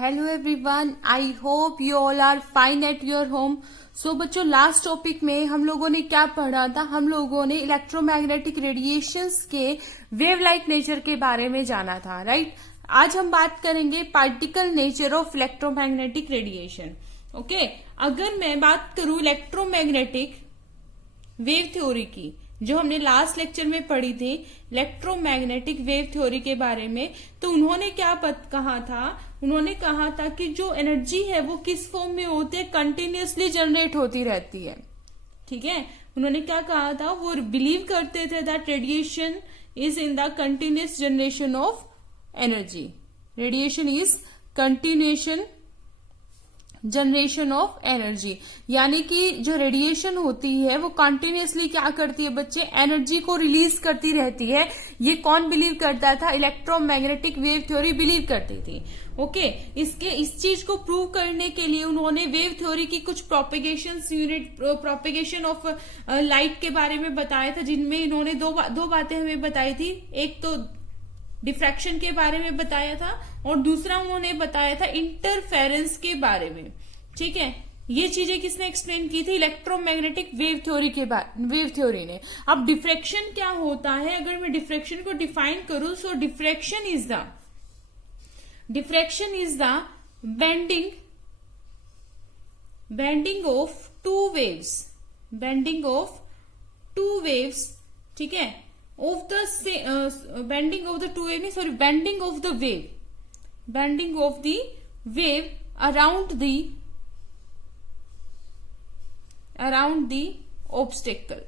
Hello everyone, I hope you all are fine at your home. So बच्चों, last topic में हम लोगों ने क्या पढ़ा था? हम लोगों ने इलेक्ट्रोमैग्नेटिक रेडिएशंस के वेव लाइक नेचर के बारे में जाना था, राइट? आज हम बात करेंगे particle nature of electromagnetic radiation. Okay, अगर मैं बात करूं इलेक्ट्रोमैग्नेटिक वेव थ्योरी की, जो हमने लास्ट लेक्चर में पढ़ी थी इलेक्ट्रोमैग्नेटिक वेव थ्योरी के बारे में, तो उन्होंने क्या कहा था? उन्होंने कहा था कि जो एनर्जी है वो किस फॉर्म में होती है, कंटिन्यूअसली जनरेट होती रहती है। ठीक है, उन्होंने क्या कहा था? वो बिलीव करते थे that radiation is in the continuous generation of energy. Radiation is continuation generation of energy, यानी कि जो रेडिएशन होती है वो कंटिन्यूअसली क्या करती है बच्चे? एनर्जी को रिलीज करती रहती है। ये कौन बिलीव करता था? इलेक्ट्रोमैग्नेटिक वेव थ्योरी बिलीव करती थी। ओके, इस चीज को प्रूव करने के लिए उन्होंने वेव थ्योरी की कुछ प्रोपेगेशन ऑफ लाइट के बारे में बताया था, जिनमें इन्होंने दो बातें हमें बताई थी। एक तो डिफ्रैक्शन के बारे में बताया था और दूसरा उन्होंने बताया था इंटरफेरेंस के बारे में। ठीक है, ये चीजें किसने एक्सप्लेन की थी? इलेक्ट्रोमैग्नेटिक वेव थ्योरी ने। अब डिफ्रैक्शन क्या होता है? अगर मैं डिफ्रैक्शन को डिफाइन करूं, so diffraction is the bending of two waves, ठीक है, bending of the wave around the obstacle.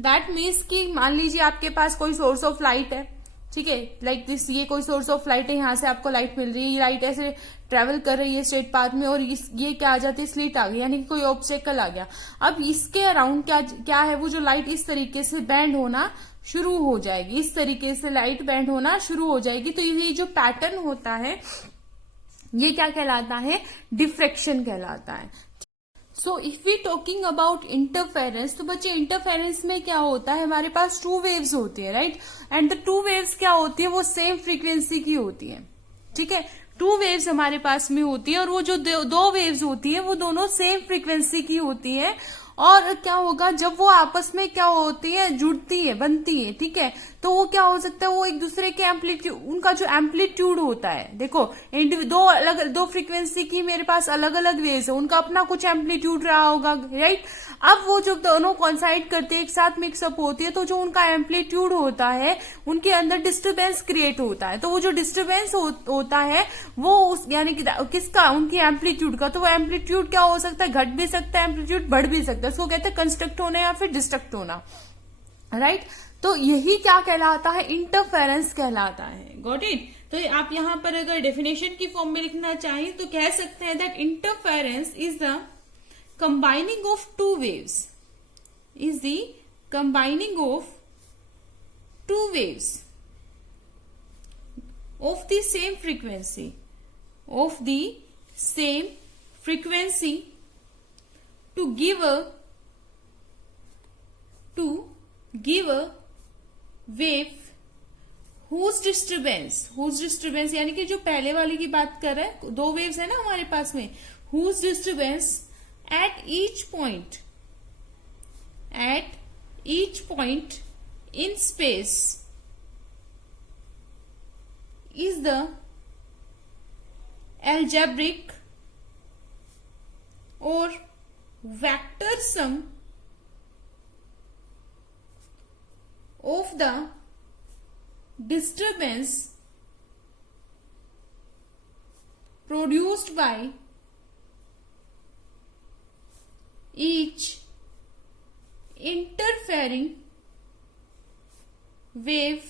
That means कि मान लीजिए आपके पास कोई सोर्स ऑफ लाइट है, ठीक है, लाइक दिस, ये कोई सोर्स ऑफ लाइट है, यहां से आपको लाइट मिल रही है, ये लाइट ऐसे ट्रेवल कर रही है स्ट्रेट पाथ में, और ये क्या आ जाती है? स्लिट आ गई, यानी कि कोई ऑब्स्टेकल आ गया। अब इसके अराउंड क्या है? वो जो लाइट इस तरीके से बैंड होना शुरू हो जाएगी, इस तरीके से लाइट बैंड होना शुरू हो जाएगी। तो ये जो पैटर्न होता है ये क्या कहलाता है? डिफ्रैक्शन कहलाता है। So if we talking about interference, तो बच्चे इंटरफेरेंस में क्या होता है? हमारे पास टू वेव्स होती है, right? And the two waves क्या होती है? वो सेम फ्रीक्वेंसी की होती है। ठीक है, टू वेव्स हमारे पास में होती है, और वो जो दो वेव्स होती है वो दोनों सेम फ्रीक्वेंसी की होती है। और क्या होगा जब वो आपस में क्या होती है? जुड़ती है, बनती है। ठीक है, तो वो क्या हो सकता है? वो एक दूसरे के एम्पलीट्यूड, उनका जो एम्पलीट्यूड होता है, देखो दो फ्रीक्वेंसी की मेरे पास अलग अलग वेव्स है, उनका अपना कुछ एम्पलीट्यूड रहा होगा, राइट? अब वो जब दोनों कॉन्साइड करते हैं, एक साथ मिक्सअप होती है, तो जो उनका एम्पलीट्यूड होता है उनके अंदर डिस्टर्बेंस क्रिएट होता है। तो वो जो डिस्टर्बेंस होता है वो यानी कि किसका? उनकी एम्पलीट्यूड का। तो वो एम्पलीट्यूड क्या हो सकता है? घट भी सकता है, एम्पलीट्यूड बढ़ भी सकता है। उसको कहते हैं कंस्ट्रक्ट होना या फिर डिस्ट्रक्ट होना, राइट? तो यही क्या कहलाता है? इंटरफेरेंस कहलाता है। Got it? तो आप यहां पर अगर डेफिनेशन की फॉर्म में लिखना चाहें तो कह सकते हैं that interference is the combining of two waves of the same frequency to give a wave whose disturbance यानी कि जो पहले वाली की बात कर रहे हैं, दो वेव्स है ना हमारे पास में, whose disturbance at each point in space is the algebraic or vector sum of the disturbance produced by each interfering wave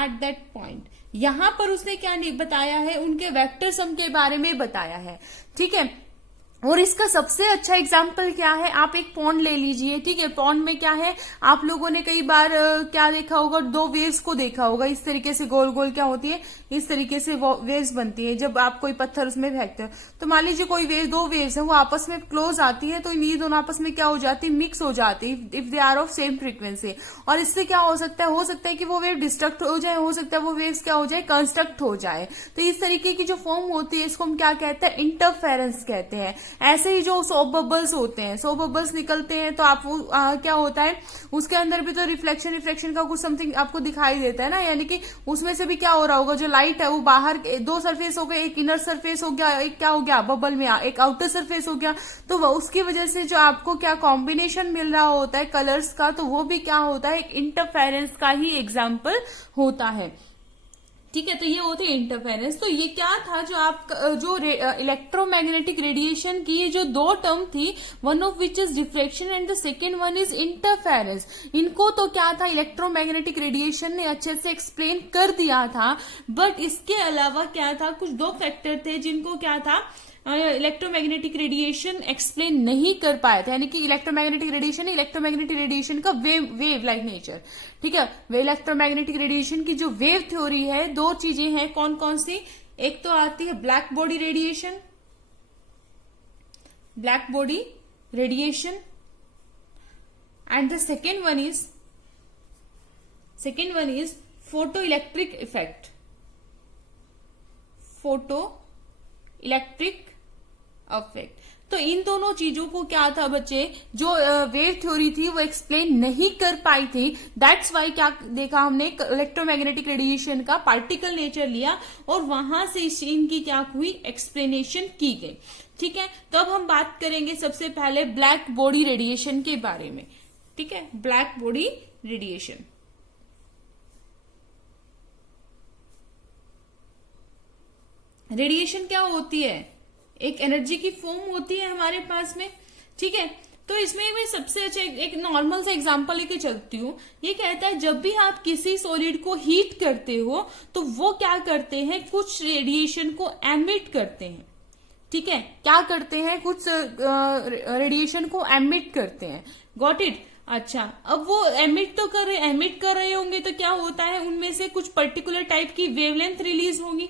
at that point। यहां पर उसने क्या नहीं बताया है? उनके वेक्टर सम के बारे में बताया है। ठीक है, और इसका सबसे अच्छा एग्जाम्पल क्या है, आप एक पॉन्ड ले लीजिए, ठीक है। पॉन्ड में क्या है, आप लोगों ने कई बार क्या देखा होगा, दो वेव्स को देखा होगा, इस तरीके से गोल गोल क्या होती है, इस तरीके से वेव्स बनती है जब आप कोई पत्थर उसमें फेंकते हो। तो मान लीजिए कोई वेव, दो वेव्स है, वो आपस में क्लोज आती है, तो ये दोनों आपस में क्या हो जाती है, मिक्स हो जाती है if they are of same frequency. और इससे क्या हो सकता है कि वो वेव डिस्ट्रक्ट हो जाए, हो सकता है वो वेव्स क्या हो जाए, कंस्ट्रक्ट हो जाए। तो इस तरीके की जो फॉर्म होती है इसको हम क्या कहते हैं, इंटरफेरेंस कहते हैं। ऐसे ही जो सोप बबल्स होते हैं, सोप बबल्स निकलते हैं तो आप क्या होता है, उसके अंदर भी तो रिफ्लेक्शन का कुछ समथिंग आपको दिखाई देता है ना, यानी कि उसमें से भी क्या हो रहा होगा, जो लाइट है वो बाहर दो सरफेस हो गए, एक इनर सरफेस हो गया, एक क्या हो गया बबल में एक आउटर सरफेस हो गया। तो उसकी वजह से जो आपको क्या कॉम्बिनेशन मिल रहा होता है कलर्स का, तो वो भी क्या होता है, एक इंटरफेरेंस का ही एग्जाम्पल होता है, ठीक है। तो ये होती है इंटरफेरेंस। तो ये क्या था, जो आप जो इलेक्ट्रोमैग्नेटिक रेडिएशन की ये जो दो टर्म थी, one of which is diffraction and the second one is interference, इनको तो क्या था, इलेक्ट्रोमैग्नेटिक रेडिएशन ने अच्छे से एक्सप्लेन कर दिया था। बट इसके अलावा क्या था, कुछ दो फैक्टर थे जिनको क्या था, इलेक्ट्रोमैग्नेटिक रेडिएशन एक्सप्लेन नहीं कर पाए थे, यानी कि इलेक्ट्रोमैग्नेटिक रेडिएशन का वेव लाइक नेचर, ठीक है। वे इलेक्ट्रोमैग्नेटिक रेडिएशन की जो वेव थ्योरी है, दो चीजें हैं, कौन कौन सी, एक तो आती है black body radiation and the second one is photo electric effect, तो इन दोनों चीजों को क्या था बच्चे, जो वेव थ्योरी थी वो एक्सप्लेन नहीं कर पाई थी। दैट्स वाई क्या देखा हमने, इलेक्ट्रोमैग्नेटिक रेडिएशन का पार्टिकल नेचर लिया और वहां से इनकी क्या हुई, एक्सप्लेनेशन की गई, ठीक है। तो अब हम बात करेंगे सबसे पहले ब्लैक बॉडी रेडिएशन के बारे में, ठीक है। ब्लैक बॉडी रेडिएशन, रेडिएशन क्या होती है, एक एनर्जी की फॉर्म होती है हमारे पास में, ठीक है। तो इसमें मैं सबसे अच्छा एक नॉर्मल सा एग्जांपल लेके चलती हूँ। ये कहता है जब भी आप किसी सॉलिड को हीट करते हो तो वो क्या करते हैं, कुछ रेडिएशन को एमिट करते हैं, ठीक है। क्या करते हैं, कुछ रेडिएशन को एमिट करते हैं, गॉट इट। अच्छा, अब वो एमिट कर रहे होंगे तो क्या होता है, उनमें से कुछ पर्टिकुलर टाइप की वेवलेंथ रिलीज होगी,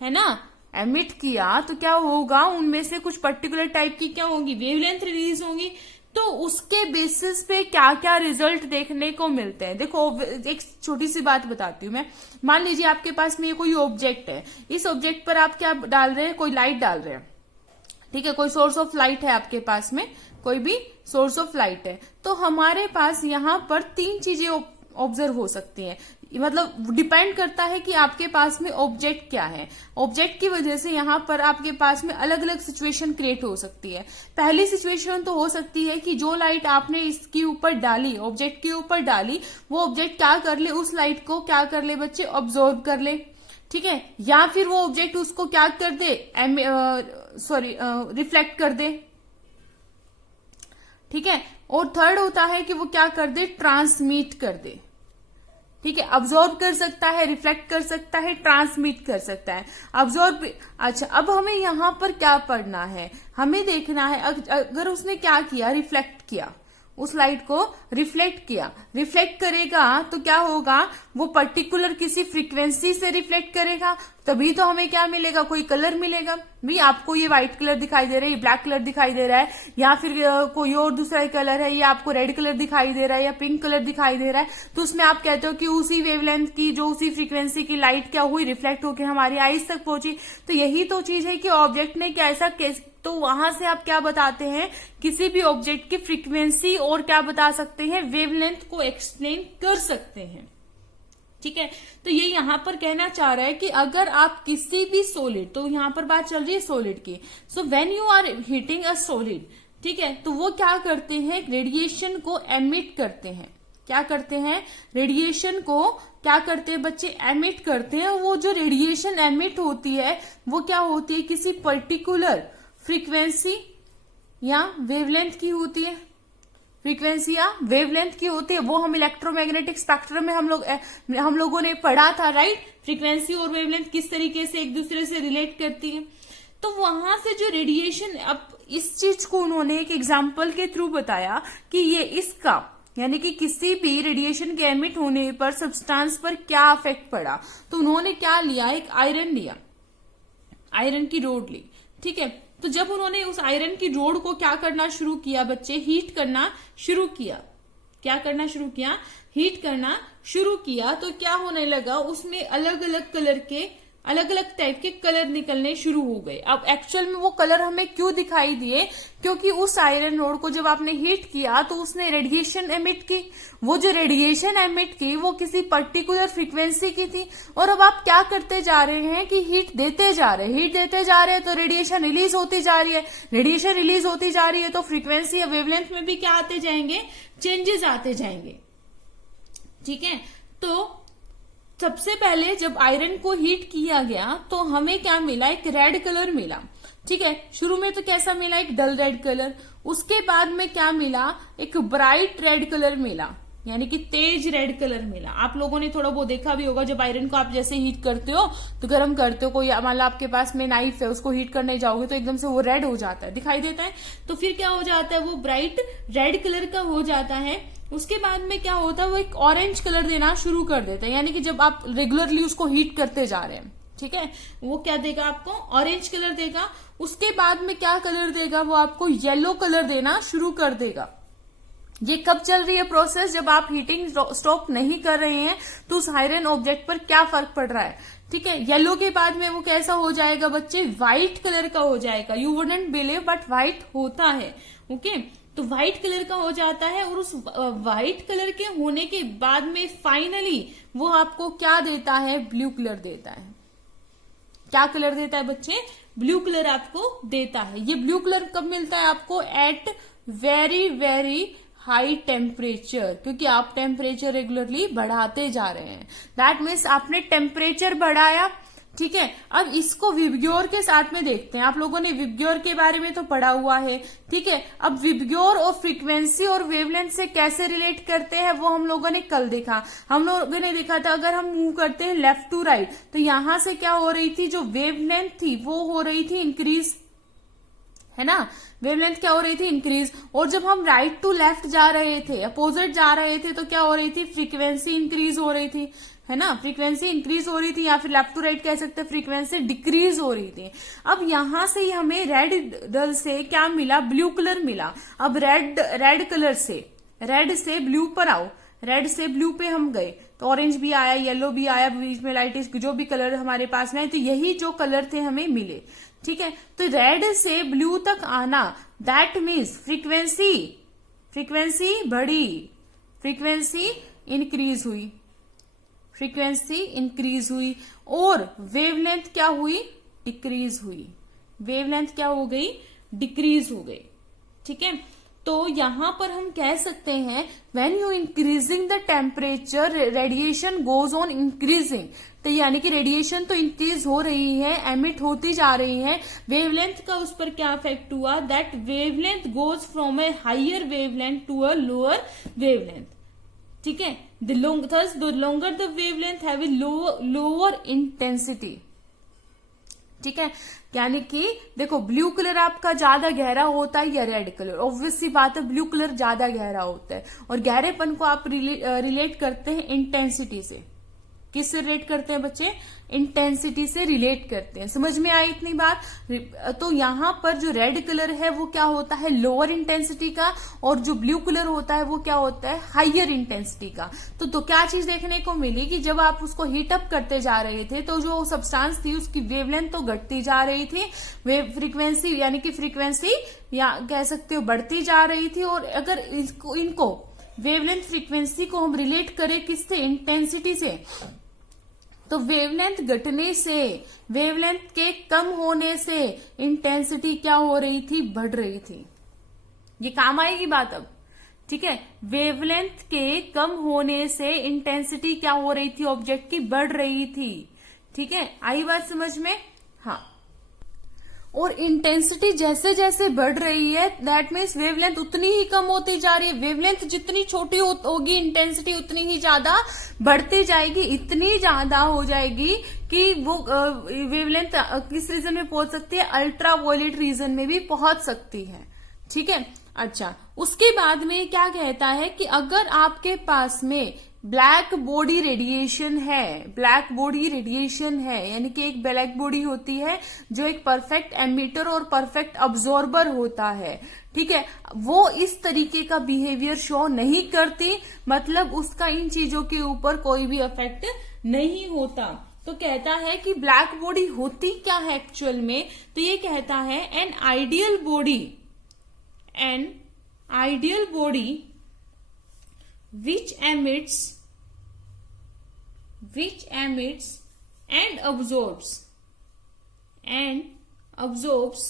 है ना। एमिट किया तो क्या होगा, उनमें से कुछ पर्टिकुलर टाइप की क्या होगी, वेवलेंथ रिलीज होगी। तो उसके बेसिस पे क्या क्या रिजल्ट देखने को मिलते हैं, देखो एक छोटी सी बात बताती हूँ मैं। मान लीजिए आपके पास में ये कोई ऑब्जेक्ट है, इस ऑब्जेक्ट पर आप क्या डाल रहे हैं, कोई लाइट डाल रहे हैं, ठीक है। कोई सोर्स ऑफ लाइट है आपके पास में, कोई भी सोर्स ऑफ लाइट है, तो हमारे पास यहाँ पर तीन चीजें ऑब्जर्व हो सकती हैं। मतलब डिपेंड करता है कि आपके पास में ऑब्जेक्ट क्या है। ऑब्जेक्ट की वजह से यहाँ पर आपके पास में अलग अलग सिचुएशन क्रिएट हो सकती है। पहली सिचुएशन तो हो सकती है कि जो लाइट आपने इसके ऊपर डाली, ऑब्जेक्ट के ऊपर डाली, वो ऑब्जेक्ट क्या कर ले, उस लाइट को क्या कर ले बच्चे, ऑब्जॉर्व कर ले, ठीक है। या फिर वो ऑब्जेक्ट उसको क्या कर दे, रिफ्लेक्ट कर दे, ठीक है। और थर्ड होता है कि वो क्या कर दे, ट्रांसमिट कर दे, ठीक है। अब्सॉर्ब कर सकता है, रिफ्लेक्ट कर सकता है, ट्रांसमिट कर सकता है, अब्सॉर्ब। अच्छा, अब हमें यहां पर क्या पढ़ना है, हमें देखना है अगर उसने क्या किया, रिफ्लेक्ट किया, उस लाइट को रिफ्लेक्ट किया, रिफ्लेक्ट करेगा तो क्या होगा, वो पर्टिकुलर किसी फ्रीक्वेंसी से रिफ्लेक्ट करेगा, तभी तो हमें क्या मिलेगा, कोई कलर मिलेगा। भाई आपको ये व्हाइट कलर दिखाई दे रहा है, ये ब्लैक कलर दिखाई दे रहा है, या फिर कोई और दूसरा कलर है, या आपको रेड कलर दिखाई दे रहा है, या पिंक कलर दिखाई दे रहा है, तो उसमें आप कहते हो कि उसी वेवलेंथ की, जो उसी फ्रीक्वेंसी की लाइट क्या हुई, रिफ्लेक्ट होकर हमारी आईज तक पहुंची। तो यही तो चीज है कि ऑब्जेक्ट ने क्या ऐसा, तो वहां से आप क्या बताते हैं, किसी भी ऑब्जेक्ट की फ्रीक्वेंसी और क्या बता सकते हैं, वेवलेंथ को एक्सप्लेन कर सकते हैं, ठीक है। तो ये यहां पर कहना चाह रहा है कि अगर आप किसी भी सॉलिड, तो यहां पर बात चल रही है सॉलिड की, so when you are heating a solid, ठीक है, तो वो क्या करते हैं, रेडिएशन को एमिट करते हैं। क्या करते हैं, रेडिएशन को क्या करते हैं बच्चे, एमिट करते हैं। वो जो रेडिएशन एमिट होती है वो क्या होती है, किसी पर्टिकुलर फ्रीक्वेंसी या वेवलेंथ की होती है, फ्रीक्वेंसी या वेवलेंथ की होती है। वो हम इलेक्ट्रोमैग्नेटिक स्पेक्ट्रम में हम लोगों ने पढ़ा था, राइट। फ्रीक्वेंसी और वेवलेंथ किस तरीके से एक दूसरे से रिलेट करती है। तो वहां से जो रेडिएशन, अब इस चीज को उन्होंने एक एग्जाम्पल के थ्रू बताया कि ये इसका यानी कि किसी भी रेडिएशन के एमिट होने पर सब्सटेंस पर क्या इफेक्ट पड़ा। तो उन्होंने क्या लिया, एक आयरन लिया, आयरन की रोड ली, ठीक है। तो जब उन्होंने उस आयरन की रोड को क्या करना शुरू किया बच्चे, हीट करना शुरू किया। क्या करना शुरू किया, हीट करना शुरू किया। तो क्या होने लगा, उसमें अलग अलग कलर के, अलग अलग टाइप के कलर निकलने शुरू हो गए। अब एक्चुअल में वो कलर हमें क्यों दिखाई दिए, क्योंकि उस आयरन रोड को जब आपने हीट किया तो उसने रेडिएशन एमिट की। वो जो रेडिएशन एमिट की वो किसी पर्टिकुलर फ्रीक्वेंसी की थी। और अब आप क्या करते जा रहे हैं कि हीट देते जा रहे हैं, हीट देते जा रहे हैं तो रेडिएशन रिलीज होती जा रही है, रेडिएशन रिलीज होती जा रही है तो फ्रीक्वेंसी या वेवलेंथ में भी क्या आते जाएंगे, चेंजेस आते जाएंगे, ठीक है। तो सबसे पहले जब आयरन को हीट किया गया तो हमें क्या मिला, एक रेड कलर मिला, ठीक है। शुरू में तो कैसा मिला, एक डल रेड कलर। उसके बाद में क्या मिला, एक ब्राइट रेड कलर मिला, यानी कि तेज रेड कलर मिला। आप लोगों ने थोड़ा वो देखा भी होगा, जब आयरन को आप जैसे हीट करते हो तो गर्म करते हो, कोई मान लो आपके पास में नाइफ है, उसको हीट करने जाओगे तो एकदम से वो रेड हो जाता है, दिखाई देता है। तो फिर क्या हो जाता है, वो ब्राइट रेड कलर का हो जाता है। उसके बाद में क्या होता है, वो एक ऑरेंज कलर देना शुरू कर देता है, यानी कि जब आप रेगुलरली उसको हीट करते जा रहे हैं, ठीक है, वो क्या देगा आपको, ऑरेंज कलर देगा। उसके बाद में क्या कलर देगा, वो आपको येलो कलर देना शुरू कर देगा। ये कब चल रही है प्रोसेस, जब आप हीटिंग स्टॉप नहीं कर रहे हैं तो उस आयरन ऑब्जेक्ट पर क्या फर्क पड़ रहा है, ठीक है। येलो के बाद में वो कैसा हो जाएगा बच्चे, व्हाइट कलर का हो जाएगा। You wouldn't believe but white होता है, ओके। तो व्हाइट कलर का हो जाता है और उस व्हाइट कलर के होने के बाद में फाइनली वो आपको क्या देता है, ब्लू कलर देता है। क्या कलर देता है बच्चे, ब्लू कलर आपको देता है। ये ब्लू कलर कब मिलता है आपको, at very very high temperature, क्योंकि आप टेम्परेचर रेगुलरली बढ़ाते जा रहे हैं। दैट मीन्स आपने टेम्परेचर बढ़ाया, ठीक है। अब इसको विबग्योर के साथ में देखते हैं। आप लोगों ने विबग्योर के बारे में तो पढ़ा हुआ है, ठीक है। अब विबग्योर और फ्रीक्वेंसी और वेवलेंथ से कैसे रिलेट करते हैं वो हम लोगों ने कल देखा। हम लोगों ने देखा था अगर हम मूव करते हैं लेफ्ट टू राइट तो यहां से क्या हो रही थी, जो वेवलेंथ थी वो हो रही थी इंक्रीज, है ना। वेवलेंथ क्या हो रही थी, इंक्रीज। और जब हम राइट टू लेफ्ट जा रहे थे, अपोजिट जा रहे थे, तो क्या हो रही थी, फ्रीक्वेंसी इंक्रीज हो रही थी, है ना। फ्रीक्वेंसी इंक्रीज हो रही थी, या फिर लेफ्ट टू राइट कह सकते हैं, फ्रीक्वेंसी डिक्रीज हो रही थी। अब यहां से हमें रेड डल से क्या मिला, ब्लू कलर मिला। अब रेड कलर से, रेड से ब्लू पर आओ, रेड से ब्लू पे हम गए तो ऑरेंज भी आया, येलो भी आया, बीच में लाइटिश, जो भी कलर हमारे पास में, तो यही जो कलर थे हमें मिले, ठीक है। तो रेड से ब्लू तक आना, दैट मीन्स फ्रीक्वेंसी बढ़ी, फ्रीक्वेंसी इंक्रीज हुई, फ्रीक्वेंसी इंक्रीज हुई। और वेवलेंथ क्या हुई, डिक्रीज हुई। वेवलेंथ क्या हो गई, डिक्रीज हो गई, ठीक है। तो यहां पर हम कह सकते हैं when you increasing the temperature radiation goes on increasing. तो यानी कि रेडिएशन तो इंक्रीज हो रही है, एमिट होती जा रही है। वेवलेंथ का उस पर क्या इफेक्ट हुआ, that wavelength goes from a higher wavelength to a lower wavelength, ठीक है। thus the longer the wavelength have a lower intensity, ठीक है। यानी कि देखो ब्लू कलर आपका ज्यादा गहरा होता है या रेड कलर, ऑब्वियस सी बात है ब्लू कलर ज्यादा गहरा होता है। और गहरेपन को आप रिलेट करते हैं इंटेंसिटी से। किससे रिलेट करते हैं बच्चे, इंटेंसिटी से रिलेट करते हैं। समझ में आई इतनी बात। तो यहां पर जो रेड कलर है वो क्या होता है, लोअर इंटेंसिटी का, और जो ब्लू कलर होता है वो क्या होता है, हाइयर इंटेंसिटी का। तो क्या चीज देखने को मिली कि जब आप उसको हीट अप करते जा रहे थे तो जो सब्सटेंस थी उसकी वेवलेंथ तो घटती जा रही थी, वेव फ्रीक्वेंसी यानी कि फ्रीक्वेंसी या कह सकते हो बढ़ती जा रही थी। और अगर इनको वेवलेंथ फ्रीक्वेंसी को हम रिलेट करें किससे, इंटेंसिटी से, तो वेवलेंथ घटने से, वेवलेंथ के कम होने से इंटेंसिटी क्या हो रही थी, बढ़ रही थी। ये काम आएगी बात अब, ठीक है। वेवलेंथ के कम होने से इंटेंसिटी क्या हो रही थी, ऑब्जेक्ट की बढ़ रही थी, ठीक है। आई बात समझ में, हाँ। और इंटेंसिटी जैसे जैसे बढ़ रही है, दैट मीन्स वेवलेंथ उतनी ही कम होती जा रही है। वेवलेंथ जितनी छोटी होगी, इंटेंसिटी उतनी ही ज्यादा बढ़ती जाएगी, इतनी ज्यादा हो जाएगी कि वो वेवलेंथ किस रीजन में पहुंच सकती है, अल्ट्रा वायलेट रीजन में भी पहुंच सकती है। ठीक है, अच्छा उसके बाद में क्या कहता है कि अगर आपके पास में ब्लैक बॉडी रेडिएशन है, ब्लैक बॉडी रेडिएशन है यानी कि एक ब्लैक बॉडी होती है जो एक परफेक्ट एमिटर और परफेक्ट अब्जॉर्बर होता है, ठीक है, वो इस तरीके का बिहेवियर शो नहीं करती, मतलब उसका इन चीजों के ऊपर कोई भी इफेक्ट नहीं होता। तो कहता है कि ब्लैक बॉडी होती क्या है एक्चुअल में, तो ये कहता है an ideal body which emits and absorbs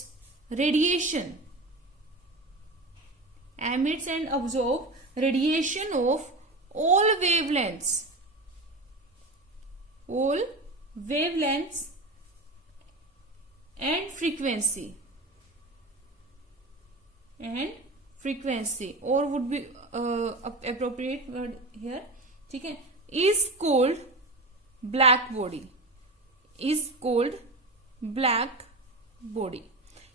radiation, emits and absorbs radiation of all wavelengths and frequency or would be appropriate word here, ठीक है, is called black body,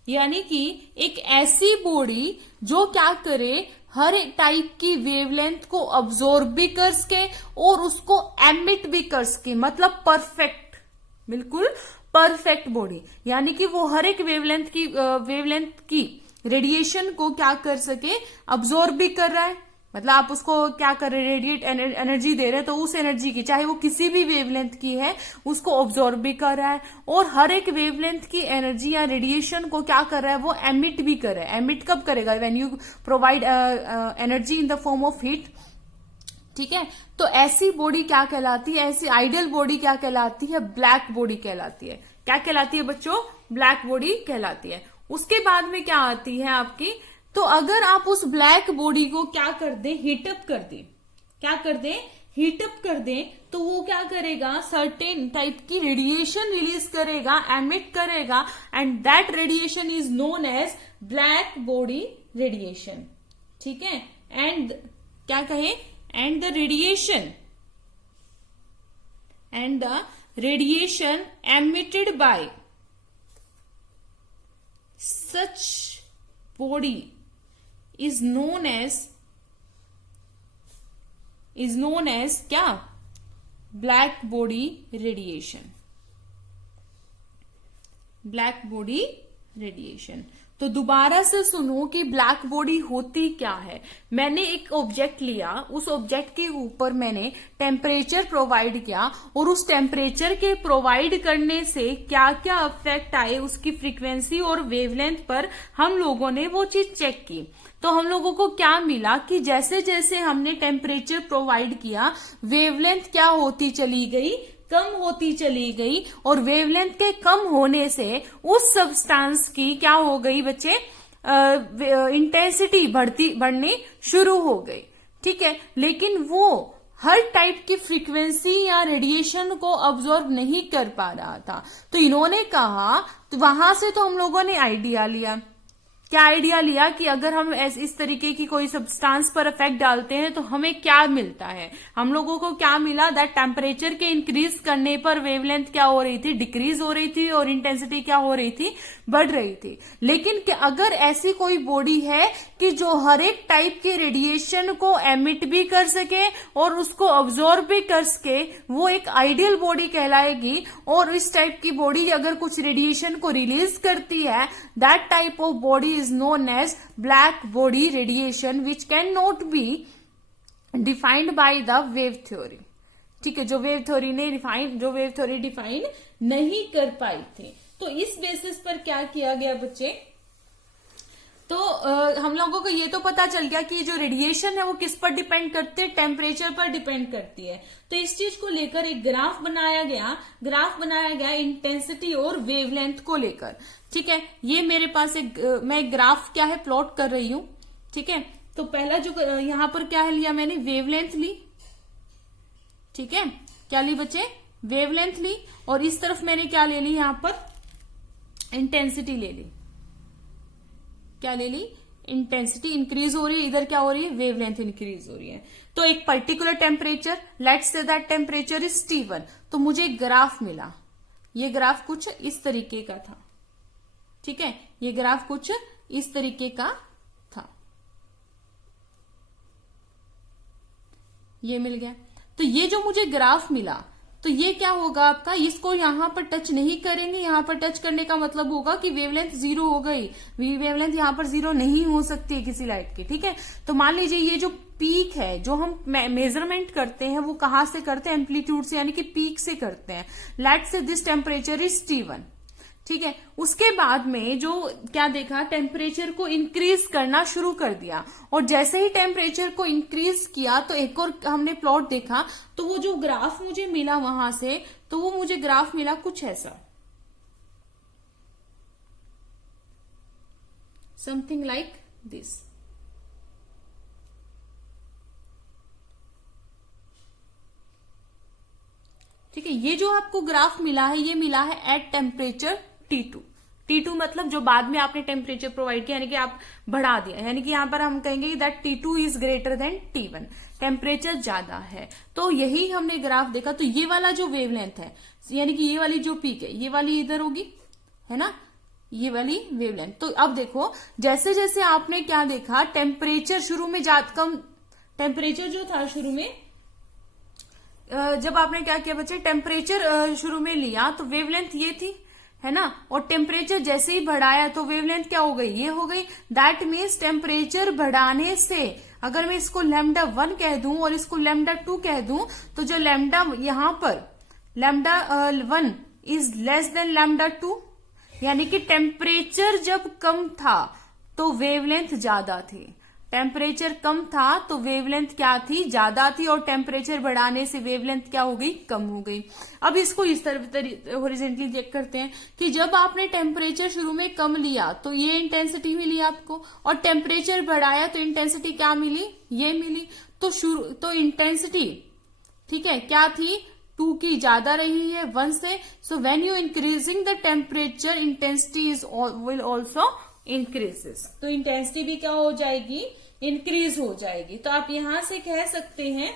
यानी कि एक ऐसी बॉडी जो क्या करे, हर एक टाइप की वेवलेंथ को अब्सॉर्ब भी कर सके और उसको एमिट भी कर सके, मतलब परफेक्ट, बिल्कुल परफेक्ट बॉडी, यानी कि वो हर एक वेवलेंथ की रेडिएशन को क्या कर सके, अब्सॉर्ब भी कर रहा है, मतलब आप उसको क्या कर रहे हैं, रेडिएट एनर्जी दे रहे हैं, तो उस एनर्जी की चाहे वो किसी भी वेवलेंथ की है उसको अब्सॉर्ब भी कर रहा है, और हर एक वेवलेंथ की एनर्जी या रेडिएशन को क्या कर रहा है, वो एमिट भी कर रहा है। एमिट कब करेगा, when you provide energy in the form of heat, ठीक है। तो ऐसी बॉडी क्या कहलाती है, ऐसी आइडियल बॉडी क्या कहलाती है, ब्लैक बॉडी कहलाती है। क्या कहलाती है बच्चों, ब्लैक बॉडी कहलाती है। उसके बाद में क्या आती है आपकी, तो अगर आप उस ब्लैक बॉडी को क्या कर दें, हीटअप कर दें, क्या कर दें, हीटअप कर दें, तो वो क्या करेगा, सर्टेन टाइप की रेडिएशन रिलीज करेगा, एमिट करेगा, and that radiation is known as black body radiation, ठीक है। एंड क्या कहें, and the radiation emitted by such body is known as क्या, black body radiation, black body radiation. तो दोबारा से सुनो कि ब्लैक बॉडी होती क्या है। मैंने एक ऑब्जेक्ट लिया, उस ऑब्जेक्ट के ऊपर मैंने टेम्परेचर प्रोवाइड किया, और उस टेम्परेचर के प्रोवाइड करने से क्या क्या इफेक्ट आए उसकी फ्रीक्वेंसी और वेवलेंथ पर हम लोगों ने वो चीज चेक की। तो हम लोगों को क्या मिला कि जैसे जैसे हमने टेम्परेचर प्रोवाइड किया, वेवलेंथ क्या होती चली गई, कम होती चली गई, और वेवलेंथ के कम होने से उस सब्सटेंस की क्या हो गई बच्चे, इंटेंसिटी बढ़नी शुरू हो गई, ठीक है। लेकिन वो हर टाइप की फ्रीक्वेंसी या रेडिएशन को अब्सॉर्ब नहीं कर पा रहा था। तो इन्होंने कहा, तो वहां से तो हम लोगों ने आइडिया लिया, क्या आइडिया लिया कि अगर हम इस तरीके की कोई सब्सटेंस पर इफेक्ट डालते हैं तो हमें क्या मिलता है। हम लोगों को क्या मिला, दैट टेम्परेचर के इंक्रीज करने पर वेवलेंथ क्या हो रही थी, डिक्रीज हो रही थी, और इंटेंसिटी क्या हो रही थी, बढ़ रही थी। लेकिन अगर ऐसी कोई बॉडी है कि जो हर एक टाइप के रेडिएशन को एमिट भी कर सके और उसको अब्सॉर्ब भी कर सके, वो एक आइडियल बॉडी कहलाएगी। और इस टाइप की बॉडी अगर कुछ रेडिएशन को रिलीज करती है, that type of body is known as black body radiation which cannot be defined by the wave theory, ठीक है, जो वेव थ्योरी डिफाइन नहीं कर पाई थी। तो इस बेसिस पर क्या किया गया बच्चे, तो हम लोगों को ये तो पता चल गया कि जो रेडिएशन है वो किस पर डिपेंड करती है, टेम्परेचर पर डिपेंड करती है। तो इस चीज को लेकर एक ग्राफ बनाया गया इंटेंसिटी और वेवलेंथ को लेकर, ठीक है। ये मेरे पास मैं एक ग्राफ क्या है प्लॉट कर रही हूं, ठीक है। तो पहला जो यहां पर क्या है लिया मैंने, वेवलेंथ ली, ठीक है, क्या ली बच्चे, वेवलेंथ ली, और इस तरफ मैंने क्या ले ली, यहां पर इंटेंसिटी ले ली, क्या ले ली, इंटेंसिटी इंक्रीज हो रही है, इधर क्या हो रही है, वेवलेंथ इंक्रीज हो रही है। तो एक particular temperature, let's say that temperature is T1, तो मुझे एक ग्राफ मिला, ये ग्राफ कुछ इस तरीके का था, ठीक है, ये ग्राफ कुछ इस तरीके का था, ये मिल गया। तो ये जो मुझे ग्राफ मिला, तो ये क्या होगा आपका, इसको यहां पर टच नहीं करेंगे, यहां पर टच करने का मतलब होगा कि वेवलेंथ जीरो हो गई, वेवलेंथ यहां पर जीरो नहीं हो सकती है किसी लाइट की, ठीक है। तो मान लीजिए ये जो पीक है, जो हम मेजरमेंट करते हैं वो कहां से करते हैं, एम्पलीट्यूड से, यानी कि पीक से करते हैं। Let's say this temperature is T1, ठीक है। उसके बाद में जो क्या देखा, टेम्परेचर को इंक्रीज करना शुरू कर दिया, और जैसे ही टेम्परेचर को इंक्रीज किया तो एक और हमने प्लॉट देखा, तो वो जो ग्राफ मुझे मिला वहां से, तो वो मुझे ग्राफ मिला कुछ ऐसा, समथिंग लाइक दिस, ठीक है। ये जो आपको ग्राफ मिला है, ये मिला है एट टेम्परेचर T2। T2 मतलब जो बाद में आपने टेम्परेचर प्रोवाइड किया, यानी कि आप बढ़ा दिया, यानी कि यहां पर हम कहेंगे that T2 is greater than T1, temperature ज्यादा है। तो यही हमने ग्राफ देखा। तो ये वाला जो वेवलेंथ है, यानी कि ये वाली जो पीक है, ये वाली इधर होगी, है ना, ये वाली वेवलेंथ। तो अब देखो, जैसे जैसे आपने क्या देखा, टेम्परेचर शुरू में कम, टेम्परेचर जो था शुरू में, जब आपने क्या किया बच्चे, टेम्परेचर शुरू में लिया तो वेवलेंथ ये थी, है ना, और टेम्परेचर जैसे ही बढ़ाया तो वेवलेंथ क्या हो गई, ये हो गई। दैट मीन्स टेम्परेचर बढ़ाने से, अगर मैं इसको λ1 कह दूं और इसको λ2 कह दूं, तो जो लैम्डा यहां पर λ1 इज लेस देन λ2, यानी कि टेम्परेचर जब कम था तो वेवलेंथ ज्यादा थी, टेम्परेचर कम था तो वेवलेंथ क्या थी, ज्यादा थी, और टेम्परेचर बढ़ाने से वेवलेंथ क्या हो गई, कम हो गई। अब इसको इस तरह हॉरिजॉन्टली चेक करते हैं कि जब आपने टेम्परेचर शुरू में कम लिया तो ये इंटेंसिटी मिली आपको, और टेम्परेचर बढ़ाया तो इंटेंसिटी क्या मिली, ये मिली। तो इंटेंसिटी, ठीक है, क्या थी, 2 की ज्यादा रही है 1 से। सो when you increasing the temperature, intensity is will also increases, तो इंटेंसिटी भी क्या हो जाएगी, इंक्रीज हो जाएगी। तो आप यहां से कह सकते हैं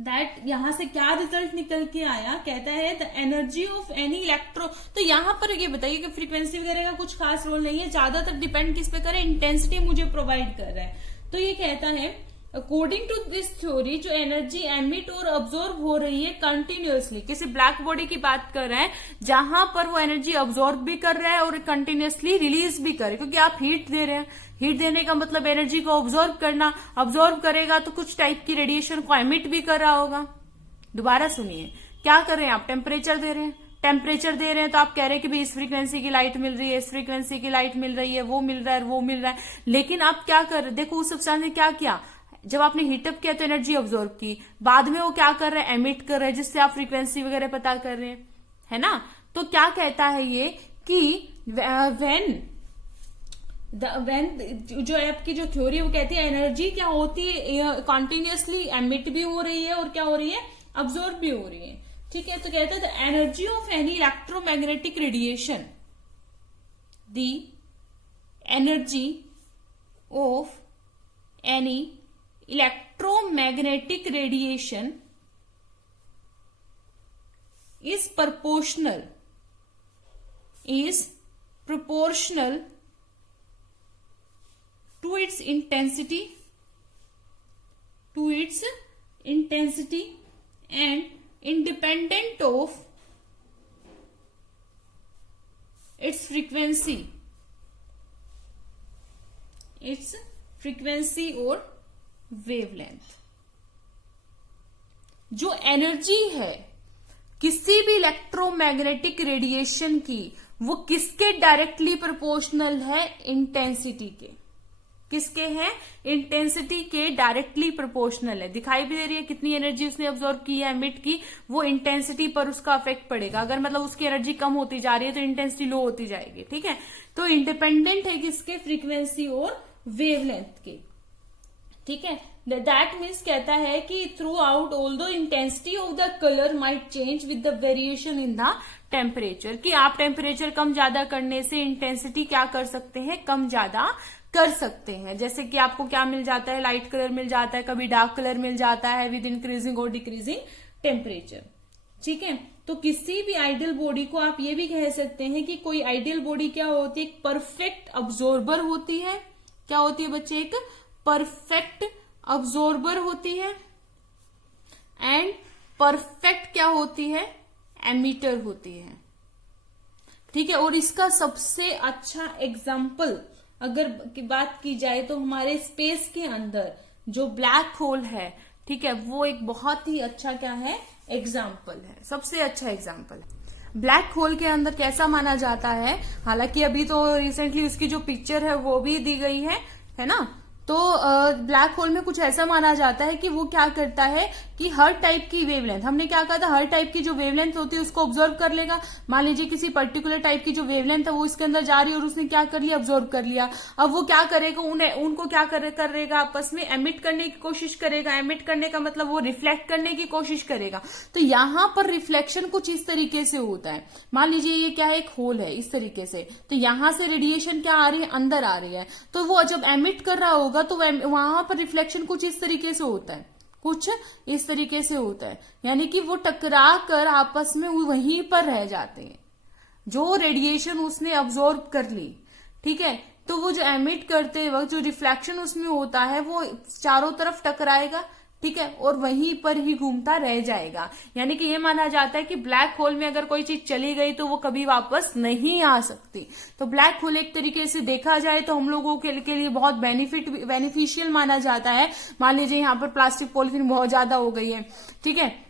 दैट, यहां से क्या रिजल्ट निकल के आया, कहता है the energy of any electro. तो यहां पर ये बताइए कि फ्रीक्वेंसी वगैरह का कुछ खास रोल नहीं है, ज्यादातर डिपेंड किस पे करे, इंटेंसिटी मुझे प्रोवाइड कर रहा है। तो ये कहता है अकॉर्डिंग टू दिस थ्योरी, जो एनर्जी एमिट और अब्सॉर्ब हो रही है कंटिन्यूअसली, किसी ब्लैक बॉडी की बात कर रहे हैं जहां पर वो एनर्जी अब्सॉर्ब भी कर रहा है और कंटिन्यूअसली रिलीज भी कर रहे हैं, क्योंकि आप हीट दे रहे हैं, हीट देने का मतलब एनर्जी को ऑब्जॉर्व करना, ऑब्जॉर्व करेगा तो कुछ टाइप की रेडिएशन को एमिट भी कर रहा होगा। दोबारा सुनिए, क्या कर रहे हैं आप, टेम्परेचर दे रहे हैं, टेम्परेचर दे रहे हैं तो आप कह रहे हैं कि भाई इस फ्रीक्वेंसी की लाइट मिल रही है, इस फ्रीक्वेंसी की लाइट मिल रही है, वो मिल रहा है, वो मिल रहा है, लेकिन आप क्या कर रहे, देखो उस सब्सटेंस ने क्या किया, जब आपने हीटअप किया तो एनर्जी ऑब्जॉर्व की, बाद में वो क्या कर रहा है, एमिट कर रहा है, जिससे आप फ्रीक्वेंसी वगैरह पता कर रहे हैं, है ना। तो क्या कहता है ये कि व्हेन जो आपकी जो थ्योरी वो कहती है एनर्जी क्या होती है, कॉन्टिन्यूअसली एमिट भी हो रही है और क्या हो रही है, अब्जॉर्ब भी हो रही है, ठीक है। तो कहता है the energy of any electromagnetic radiation, the energy of any electromagnetic radiation is proportional to its intensity and independent of its frequency और वेवलेंथ। जो एनर्जी है किसी भी इलेक्ट्रोमैग्नेटिक रेडिएशन की, वो किसके डायरेक्टली प्रोपोर्शनल है, इंटेंसिटी के, किसके हैं, इंटेंसिटी के डायरेक्टली प्रोपोर्शनल है। दिखाई भी दे रही है कितनी एनर्जी उसने ऑब्जॉर्व की है, एमिट की, वो इंटेंसिटी पर उसका इफेक्ट पड़ेगा। अगर मतलब उसकी एनर्जी कम होती जा रही है तो इंटेंसिटी लो होती जाएगी, ठीक है। तो इंडिपेंडेंट है किसके, फ्रीक्वेंसी और वेवलेंथ के। ठीक है। दैट मीन्स कहता है कि through out all the intensity of the colour might change with the variation in the temperature, कि आप टेम्परेचर कम ज्यादा करने से इंटेंसिटी क्या कर सकते हैं, कम ज्यादा कर सकते हैं। जैसे कि आपको क्या मिल जाता है, लाइट कलर मिल जाता है, कभी डार्क कलर मिल जाता है विद इंक्रीजिंग और डिक्रीजिंग टेम्परेचर। ठीक है, तो किसी भी आइडियल बॉडी को आप ये भी कह सकते हैं कि कोई आइडियल बॉडी क्या होती है, एक परफेक्ट अब्जॉर्बर होती है। क्या होती है बच्चे, एक परफेक्ट अब्जॉर्बर होती है, एंड परफेक्ट क्या होती है, एमिटर होती है। ठीक है, और इसका सबसे अच्छा एग्जाम्पल अगर की बात की जाए तो हमारे स्पेस के अंदर जो ब्लैक होल है, ठीक है, वो एक बहुत ही अच्छा क्या है, एग्जाम्पल है, सबसे अच्छा एग्जाम्पल है। ब्लैक होल के अंदर कैसा माना जाता है, हालांकि अभी तो रिसेंटली उसकी जो पिक्चर है वो भी दी गई है ना। तो ब्लैक होल में कुछ ऐसा माना जाता है कि वो क्या करता है कि हर टाइप की वेवलेंथ, हमने क्या कहा था, हर टाइप की जो वेवलेंथ होती है उसको ऑब्जर्व कर लेगा। मान लीजिए किसी पर्टिकुलर टाइप की जो वेवलेंथ है वो इसके अंदर जा रही है और उसने क्या कर लिया, ऑब्जर्व कर लिया। अब वो क्या करेगा, उनको क्या करेगा, आपस में एमिट करने की कोशिश करेगा। एमिट करने का मतलब वो रिफ्लेक्ट करने की कोशिश करेगा। तो यहां पर रिफ्लेक्शन कुछ इस तरीके से होता है। मान लीजिए ये क्या है, एक होल है इस तरीके से, तो यहां से रेडिएशन क्या आ रही है, अंदर आ रही है। तो वो जब एमिट कर रहा होगा तो वहां पर रिफ्लेक्शन कुछ इस तरीके से होता है, कुछ इस तरीके से होता है, यानी कि वो टकरा कर आपस में वहीं पर रह जाते हैं जो रेडिएशन उसने अब्सॉर्ब कर ली। ठीक है, तो वो जो एमिट करते वक्त जो रिफ्लेक्शन उसमें होता है वो चारों तरफ टकराएगा। ठीक है, और वहीं पर ही घूमता रह जाएगा। यानी कि ये माना जाता है कि ब्लैक होल में अगर कोई चीज चली गई तो वो कभी वापस नहीं आ सकती। तो ब्लैक होल एक तरीके से देखा जाए तो हम लोगों के लिए बहुत बेनिफिशियल माना जाता है। मान लीजिए यहाँ पर प्लास्टिक पॉलिथीन बहुत ज्यादा हो गई है, ठीक है,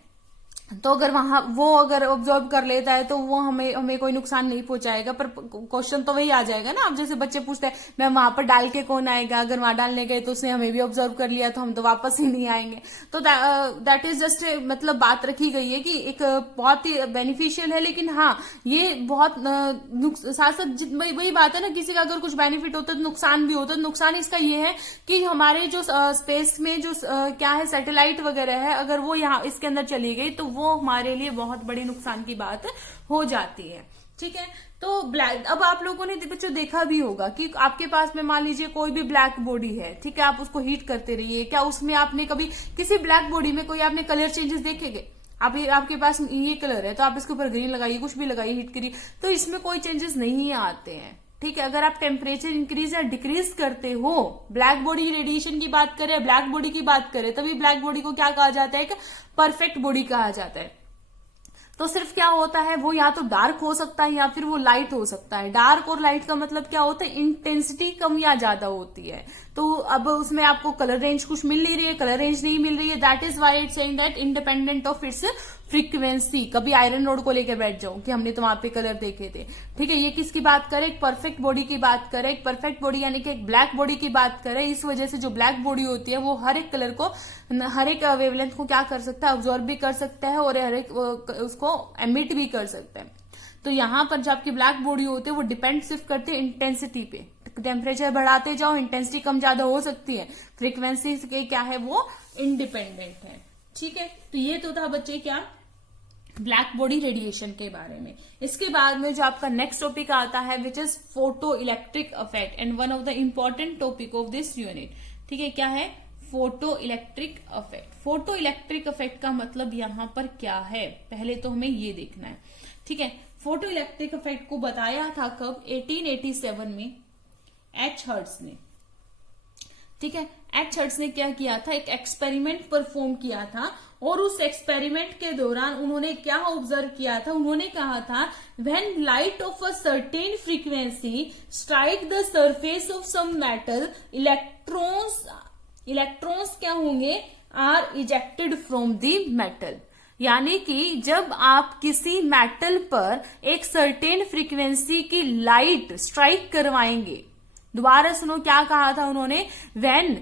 तो अगर वो अगर ऑब्जर्व कर लेता है तो वो हमें कोई नुकसान नहीं पहुंचाएगा। पर क्वेश्चन तो वही आ जाएगा ना, अब जैसे बच्चे पूछते हैं मैम वहां पर डाल के कौन आएगा, अगर वहां डालने गए तो उसने हमें भी ऑब्जर्व कर लिया तो हम तो वापस ही नहीं आएंगे। तो दैट इज जस्ट मतलब बात रखी गई है कि एक बहुत ही बेनिफिशियल है, लेकिन हाँ ये बहुत साथ साथ वही बात है ना, किसी का अगर कुछ बेनिफिट होता है तो नुकसान भी होता है। नुकसान इसका ये है कि हमारे जो स्पेस में जो क्या है सैटेलाइट वगैरह है, अगर वो यहाँ इसके अंदर चली गई तो वो हमारे लिए बहुत बड़ी नुकसान की बात हो जाती है। ठीक है, तो ब्लैक, अब आप लोगों ने बच्चों देखा भी होगा कि आपके पास में मान लीजिए कोई भी ब्लैक बॉडी है, ठीक है, आप उसको हीट करते रहिए, क्या उसमें आपने कभी किसी ब्लैक बॉडी में कोई आपने कलर चेंजेस देखे? आपके पास ये कलर है तो आप इसके ऊपर ग्रीन लगाइए, कुछ भी लगाइए, हीट करिए, तो इसमें कोई चेंजेस नहीं आते हैं। ठीक है, अगर आप टेम्परेचर इंक्रीज या डिक्रीज करते हो, ब्लैक बॉडी रेडिएशन की बात करें, ब्लैक बॉडी की बात करें, तभी ब्लैक बॉडी को क्या कहा जाता है, एक परफेक्ट बॉडी कहा जाता है। तो सिर्फ क्या होता है, वो या तो डार्क हो सकता है या फिर वो लाइट हो सकता है। डार्क और लाइट का मतलब क्या होता है, इंटेंसिटी कम या ज्यादा होती है। तो अब उसमें आपको कलर रेंज कुछ मिल नहीं रही है, कलर रेंज नहीं मिल रही है, that is why it's saying that independent of its frequency. कभी आयरन रोड को लेकर बैठ जाओ कि हमने तो वहां पे कलर देखे थे। ठीक है, ये किसकी बात करें, एक परफेक्ट बॉडी की बात करें, एक परफेक्ट बॉडी यानी कि एक ब्लैक बॉडी की बात करें। इस वजह से जो ब्लैक बॉडी होती है वो हर एक कलर को, हर एक वेवलेंथ को क्या कर सकता है, ऑब्जॉर्ब भी कर सकता है और हर एक उसको एमिट भी कर सकता है। तो यहाँ पर जो आपकी ब्लैक बॉडी होती है वो डिपेंड सिर्फ करती है इंटेंसिटी पे। टेम्परेचर बढ़ाते जाओ, इंटेंसिटी कम ज्यादा हो सकती है, फ्रीक्वेंसी के क्या है वो इंडिपेंडेंट है। ठीक है, तो ये तो था बच्चे क्या, ब्लैक बॉडी रेडिएशन के बारे में। इसके बाद में जो आपका नेक्स्ट टॉपिक आता है which is photo electric effect and one of the important topic of this unit. ठीक है, क्या है, photo electric effect. Photo electric effect का मतलब यहां पर क्या है, पहले तो हमें ये देखना है। ठीक है, फोटो इलेक्ट्रिक इफेक्ट को बताया था कब, 1887 में एच हर्ट्ज ने। ठीक है, एच हर्ट्ज ने क्या किया था, एक एक्सपेरिमेंट परफॉर्म किया था और उस एक्सपेरिमेंट के दौरान उन्होंने क्या ऑब्जर्व किया था, उन्होंने कहा था when light of a certain frequency strike the surface of some metal, electrons क्या होंगे, are ejected from the metal. यानी कि जब आप किसी मेटल पर एक सर्टेन फ्रीक्वेंसी की लाइट स्ट्राइक करवाएंगे, दोबारा सुनो क्या कहा था उन्होंने, when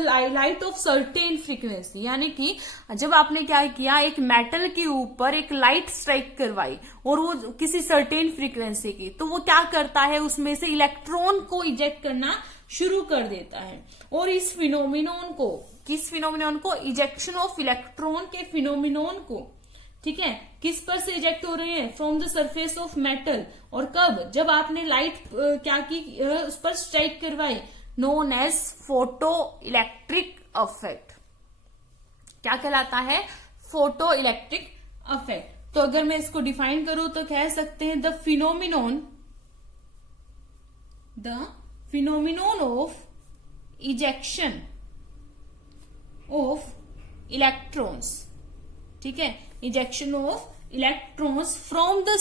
light of certain frequency, यानी कि जब आपने क्या किया, एक मेटल के ऊपर एक लाइट स्ट्राइक करवाई और वो किसी सर्टेन फ्रीक्वेंसी की, तो वो क्या करता है, उसमें से इलेक्ट्रॉन को इजेक्ट करना शुरू कर देता है। और इस फिनोमिनोन को, किस फिनोमिनोन को, इजेक्शन ऑफ इलेक्ट्रॉन के फिनोमिनोन को, ठीक है, किस पर से इजेक्ट हो रहे हैं, from the surface of metal. और कब, जब आपने लाइट क्या की, उस पर स्ट्राइक करवाई, known as photo electric effect. क्या कहलाता है, फोटो इलेक्ट्रिक इफेक्ट। तो अगर मैं इसको डिफाइन करूं तो कह सकते हैं the phenomenon of ejection of electrons, ठीक है, ejection of electrons from the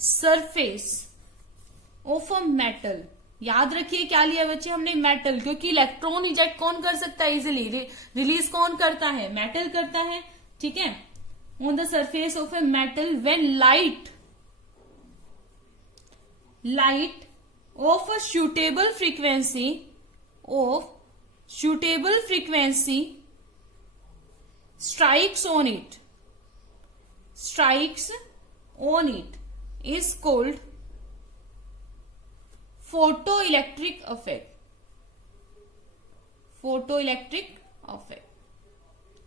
surface of a metal. याद रखिए क्या लिया बच्चे हमने, मेटल, क्योंकि इलेक्ट्रॉन इजेक्ट कौन कर सकता है इजिली, रिलीज कौन करता है, मेटल करता है, ठीक है। On the surface of a metal when light of a suitable frequency strikes on it is called photoelectric effect।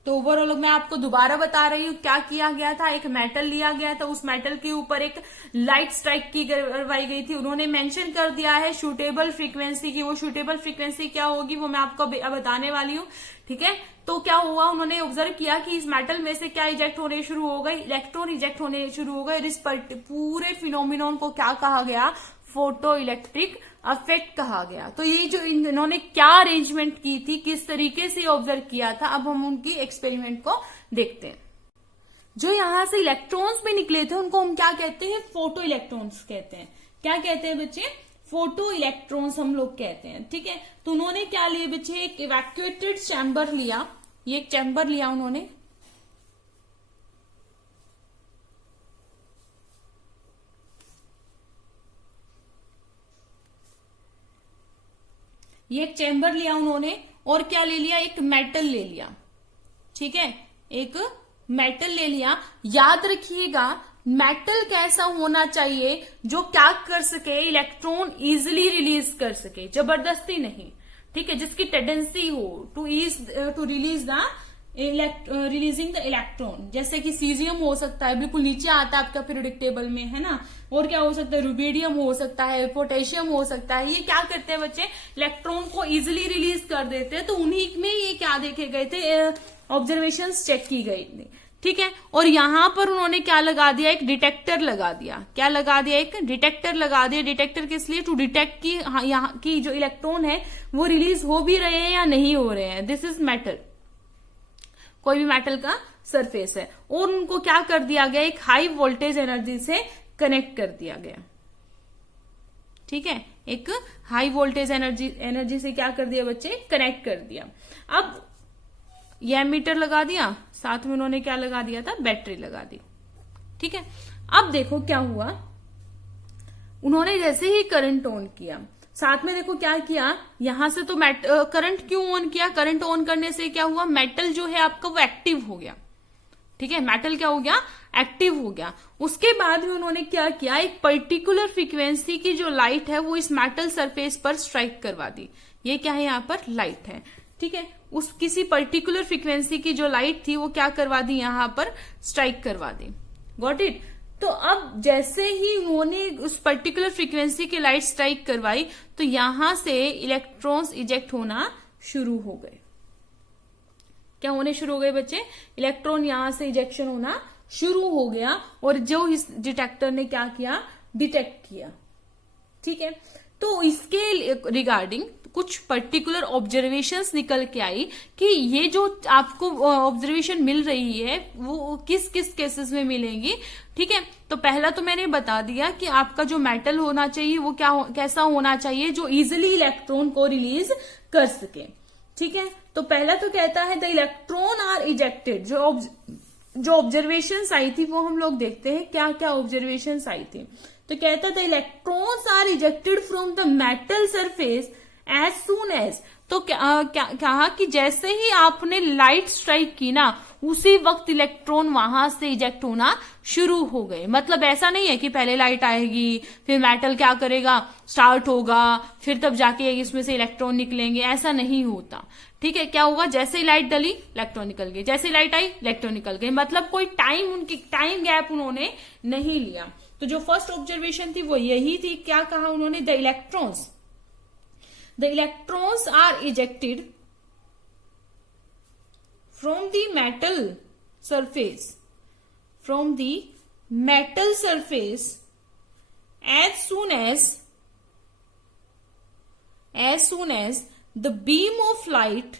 तो ओवरऑल मैं आपको दोबारा बता रही हूं क्या किया गया था। एक मेटल लिया गया था, उस मेटल के ऊपर एक लाइट स्ट्राइक की करवाई गई थी। उन्होंने मेंशन कर दिया है सूटेबल फ्रीक्वेंसी की। वो सूटेबल फ्रीक्वेंसी क्या होगी वो मैं आपको बताने वाली हूँ, ठीक है। तो क्या हुआ, उन्होंने ऑब्जर्व किया कि इस मेटल में से क्या इजेक्ट होने शुरू हो गए, इलेक्ट्रॉन इजेक्ट होने शुरू हो गए। इस पूरे फिनोमिनोन को क्या कहा गया, फोटो इलेक्ट्रिक इफेक्ट कहा गया। तो ये जो इन्होंने क्या अरेंजमेंट की थी, किस तरीके से ऑब्जर्व किया था, अब हम उनकी एक्सपेरिमेंट को देखते हैं। जो यहां से इलेक्ट्रॉन्स भी निकले थे उनको हम क्या कहते हैं, फोटो इलेक्ट्रॉन्स कहते हैं। क्या कहते हैं बच्चे, फोटो इलेक्ट्रॉन्स हम लोग कहते हैं, ठीक है। तो उन्होंने क्या लिया बच्चे, एक इवैक्यूएटेड चैम्बर लिया, ये एक चैम्बर लिया उन्होंने, ये एक चैम्बर लिया उन्होंने, और क्या ले लिया, एक मेटल ले लिया, ठीक है, एक मेटल ले लिया। याद रखिएगा मेटल कैसा होना चाहिए जो क्या कर सके, इलेक्ट्रॉन इजिली रिलीज कर सके, जबरदस्ती नहीं, ठीक है, जिसकी टेंडेंसी हो टू रिलीजिंग द इलेक्ट्रॉन। जैसे कि सीजियम हो सकता है, बिल्कुल नीचे आता है आपका पीरियोडिक टेबल में, है ना। और क्या हो सकता है, रुबिडियम हो सकता है, पोटेशियम हो सकता है। ये क्या करते हैं बच्चे, इलेक्ट्रॉन को इजिली रिलीज कर देते हैं। तो उन्हीं में ये क्या देखे गए थे, ऑब्जर्वेशंस चेक की गई थी, ठीक है। और यहां पर उन्होंने क्या लगा दिया, एक डिटेक्टर लगा दिया। क्या लगा दिया, एक डिटेक्टर लगा दिया। डिटेक्टर किस लिए, टू डिटेक्ट की यहाँ की जो इलेक्ट्रॉन है वो रिलीज हो भी रहे हैं या नहीं हो रहे हैं। दिस इज मेटल, कोई भी मेटल का सरफेस है। और उनको क्या कर दिया गया, एक हाई वोल्टेज एनर्जी से कनेक्ट कर दिया गया, ठीक है। एक हाई वोल्टेज एनर्जी से क्या कर दिया बच्चे, कनेक्ट कर दिया। अब यह मीटर लगा दिया, साथ में उन्होंने क्या लगा दिया था, बैटरी लगा दी, ठीक है। अब देखो क्या हुआ, उन्होंने जैसे ही करंट ऑन किया, साथ में देखो क्या किया, यहां से तो करंट क्यों ऑन किया, करंट ऑन करने से क्या हुआ, मेटल जो है आपका वो एक्टिव हो गया, ठीक है। मेटल क्या हो गया, एक्टिव हो गया। उसके बाद में उन्होंने क्या किया, एक पर्टिकुलर फ्रीक्वेंसी की जो लाइट है वो इस मेटल सरफेस पर स्ट्राइक करवा दी। ये क्या है, यहाँ पर लाइट है, ठीक है। उस किसी पर्टिकुलर फ्रीक्वेंसी की जो लाइट थी वो क्या करवा दी, यहां पर स्ट्राइक करवा दी। Got it. तो अब जैसे ही उन्होंने उस पर्टिकुलर फ्रीक्वेंसी की लाइट स्ट्राइक करवाई तो यहां से इलेक्ट्रॉन्स इजेक्ट होना शुरू हो गए। क्या होने शुरू हो गए बच्चे, इलेक्ट्रॉन यहां से इजेक्शन होना शुरू हो गया। और जो इस डिटेक्टर ने क्या किया, डिटेक्ट किया, ठीक है। तो इसके रिगार्डिंग कुछ पर्टिकुलर ऑब्जर्वेशंस निकल के आई कि ये जो आपको ऑब्जर्वेशन मिल रही है वो किस किस केसेस में मिलेंगी, ठीक है। तो पहला तो मैंने बता दिया कि आपका जो मेटल होना चाहिए वो कैसा होना चाहिए, जो इजिली इलेक्ट्रॉन को रिलीज कर सके, ठीक है। तो पहला तो कहता है द इलेक्ट्रॉन आर इजेक्टेड। जो ऑब्जर्वेशंस आई थी वो हम लोग देखते हैं क्या क्या ऑब्जर्वेशंस आई थी। तो कहता था electrons are ejected from the metal surface as soon as, तो कहा कि जैसे ही आपने लाइट स्ट्राइक की ना, उसी वक्त इलेक्ट्रॉन वहां से इजेक्ट होना शुरू हो गए। मतलब ऐसा नहीं है कि पहले लाइट आएगी, फिर मेटल क्या करेगा, स्टार्ट होगा, फिर तब जाके इसमें से इलेक्ट्रॉन निकलेंगे, ऐसा नहीं होता। ठीक है, क्या होगा, जैसे ही लाइट डली इलेक्ट्रॉन निकल गए, जैसे ही लाइट आई इलेक्ट्रॉन निकल गए। मतलब कोई उनकी टाइम गैप उन्होंने नहीं लिया। तो जो फर्स्ट ऑब्जर्वेशन थी वो यही थी। क्या कहा उन्होंने, the electrons are ejected from the metal surface as soon as the beam of light,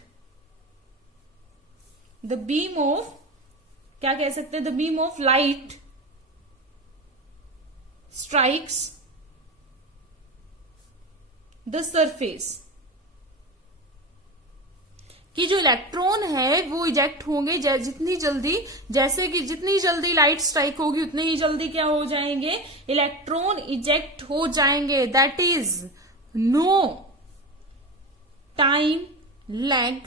क्या कह सकते हैं, the beam of light strikes the surface, कि जो इलेक्ट्रॉन है वो इजेक्ट होंगे जितनी जल्दी लाइट स्ट्राइक होगी उतनी ही जल्दी क्या हो जाएंगे, इलेक्ट्रॉन इजेक्ट हो जाएंगे। That is no time lag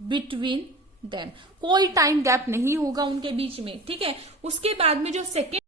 between them, कोई टाइम गैप नहीं होगा उनके बीच में। ठीक है, उसके बाद में जो सेकेंड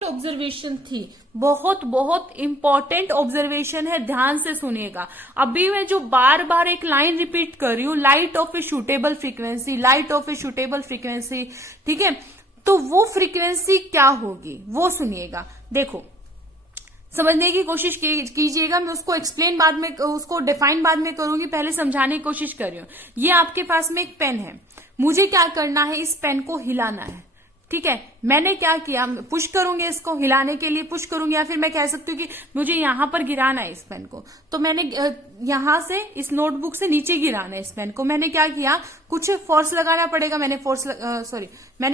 ऑब्जर्वेशन थी, बहुत बहुत इंपॉर्टेंट ऑब्जर्वेशन है, ध्यान से सुनिएगा। अभी मैं जो बार बार एक लाइन रिपीट कर रही हूं, light of A suitable frequency, light of A suitable frequency. ठीक है, तो वो फ्रीक्वेंसी क्या होगी वो सुनिएगा। देखो, समझने की कोशिश कीजिएगा। मैं उसको एक्सप्लेन बाद में, उसको डिफाइन बाद में करूंगी, पहले समझाने की कोशिश कर रही हूं। ये आपके पास में एक पेन है, मुझे क्या करना है, इस पेन को हिलाना है। ठीक है, मैंने क्या किया, पुश करूंगी, इसको हिलाने के लिए पुश करूंगी, या फिर मैं कह सकती हूँ कि मुझे यहां पर गिराना है इस पेन को। तो मैंने यहां से इस नोटबुक से नीचे गिराना है इस पेन को। मैंने क्या किया, कुछ फोर्स लगाना पड़ेगा। मैंने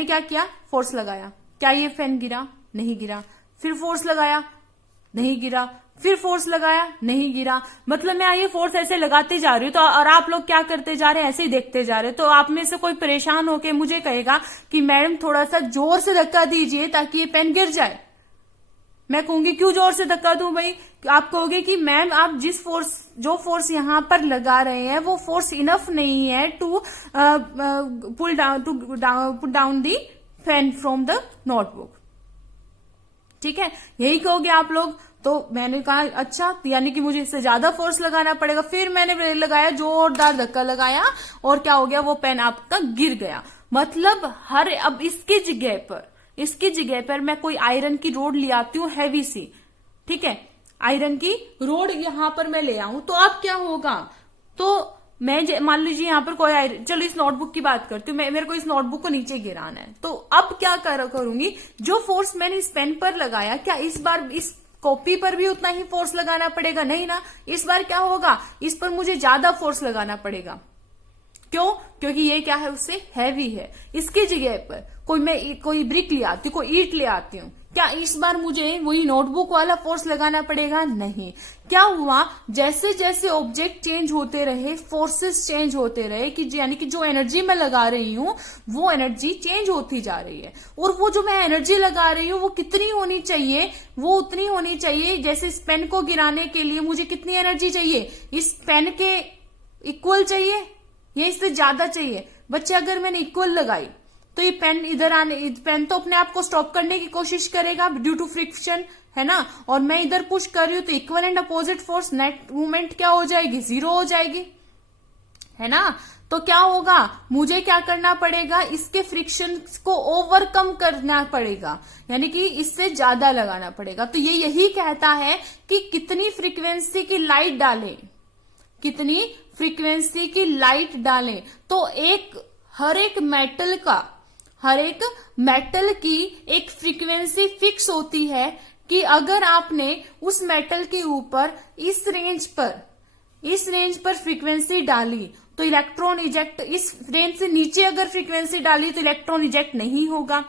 क्या किया, फोर्स लगाया। क्या ये पेन गिरा? नहीं गिरा। फिर फोर्स लगाया, नहीं गिरा। फिर फोर्स लगाया, नहीं गिरा। मतलब मैं ये फोर्स ऐसे लगाते जा रही हूँ, तो और आप लोग क्या करते जा रहे हैं, ऐसे ही देखते जा रहे हैं। तो आप में से कोई परेशान होके मुझे कहेगा कि मैडम थोड़ा सा जोर से धक्का दीजिए ताकि ये पेन गिर जाए। मैं कहूंगी क्यों जोर से धक्का दूं भाई? आप कहोगे कि मैम आप जो फोर्स यहां पर लगा रहे हैं वो फोर्स इनफ नहीं है to pull down the pen from the notebook. ठीक है, यही कहोगे आप लोग। तो मैंने कहा अच्छा, यानी कि मुझे इससे ज्यादा फोर्स लगाना पड़ेगा। फिर मैंने लगाया, जोरदार धक्का लगाया, और क्या हो गया, वो पेन आपका गिर गया। मतलब अब इसकी जगह पर मैं कोई आयरन की रोड ले आती हूँ हैवी सी। ठीक है, आयरन की रोड यहां पर मैं ले आऊं, तो अब क्या होगा, तो मैं मान लीजिए यहां पर कोई आयरन, चलो इस नोटबुक की बात करती हूँ, मेरे को इस नोटबुक को नीचे गिराना है। तो अब क्या करूंगी, जो फोर्स मैंने इस पेन पर लगाया, क्या इस बार इस कॉपी पर भी उतना ही फोर्स लगाना पड़ेगा? नहीं ना, इस बार क्या होगा, इस पर मुझे ज्यादा फोर्स लगाना पड़ेगा। क्यों? क्योंकि ये क्या है, उससे हैवी है। इसकी जगह पर कोई ब्रिक ले आती हूँ, कोई ईंट ले आती हूँ, क्या इस बार मुझे वही नोटबुक वाला फोर्स लगाना पड़ेगा? नहीं। क्या हुआ, जैसे जैसे ऑब्जेक्ट चेंज होते रहे, फोर्सेस चेंज होते रहे, कि यानी कि जो एनर्जी मैं लगा रही हूं वो एनर्जी चेंज होती जा रही है। और वो जो मैं एनर्जी लगा रही हूं वो कितनी होनी चाहिए, वो उतनी होनी चाहिए। जैसे इस पेन को गिराने के लिए मुझे कितनी एनर्जी चाहिए, इस पेन के इक्वल चाहिए या इससे ज्यादा चाहिए? बच्चे, अगर मैंने इक्वल लगाई तो ये पेन तो अपने आप को स्टॉप करने की कोशिश करेगा ड्यू टू फ्रिक्शन, है ना। और मैं इधर पुश कर रही हूं तो equal and opposite force, net movement क्या हो जाएगी, जीरो हो जाएगी, है ना। तो क्या होगा, मुझे क्या करना पड़ेगा, इसके फ्रिक्शन को ओवरकम करना पड़ेगा, यानी कि इससे ज्यादा लगाना पड़ेगा। तो ये यही कहता है कि कितनी फ्रीक्वेंसी की लाइट डालें, कितनी फ्रीक्वेंसी की लाइट डालें। तो हर एक मेटल की एक फ्रीक्वेंसी फिक्स होती है कि अगर आपने उस मेटल के ऊपर इस रेंज पर फ्रीक्वेंसी डाली तो इलेक्ट्रॉन इजेक्ट, इस रेंज से नीचे अगर फ्रीक्वेंसी डाली तो इलेक्ट्रॉन इजेक्ट नहीं होगा,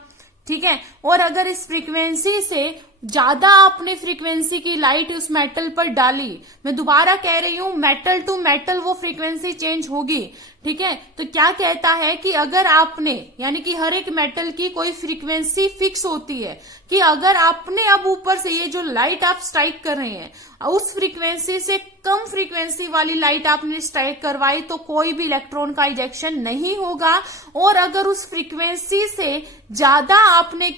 ठीक है। और अगर इस फ्रीक्वेंसी से ज्यादा आपने फ्रीक्वेंसी की लाइट उस मेटल पर डाली, मैं दोबारा कह रही हूं, मेटल टू मेटल वो फ्रीक्वेंसी चेंज होगी, ठीक है। तो क्या कहता है कि अगर आपने, यानी कि हर एक मेटल की कोई फ्रीक्वेंसी फिक्स होती है कि अगर आपने अब ऊपर से ये जो लाइट आप स्ट्राइक कर रहे हैं, उस फ्रीक्वेंसी से कम फ्रीक्वेंसी वाली लाइट आपने स्ट्राइक करवाई तो कोई भी इलेक्ट्रॉन का इजेक्शन नहीं होगा। और अगर उस फ्रीक्वेंसी से ज्यादा आपने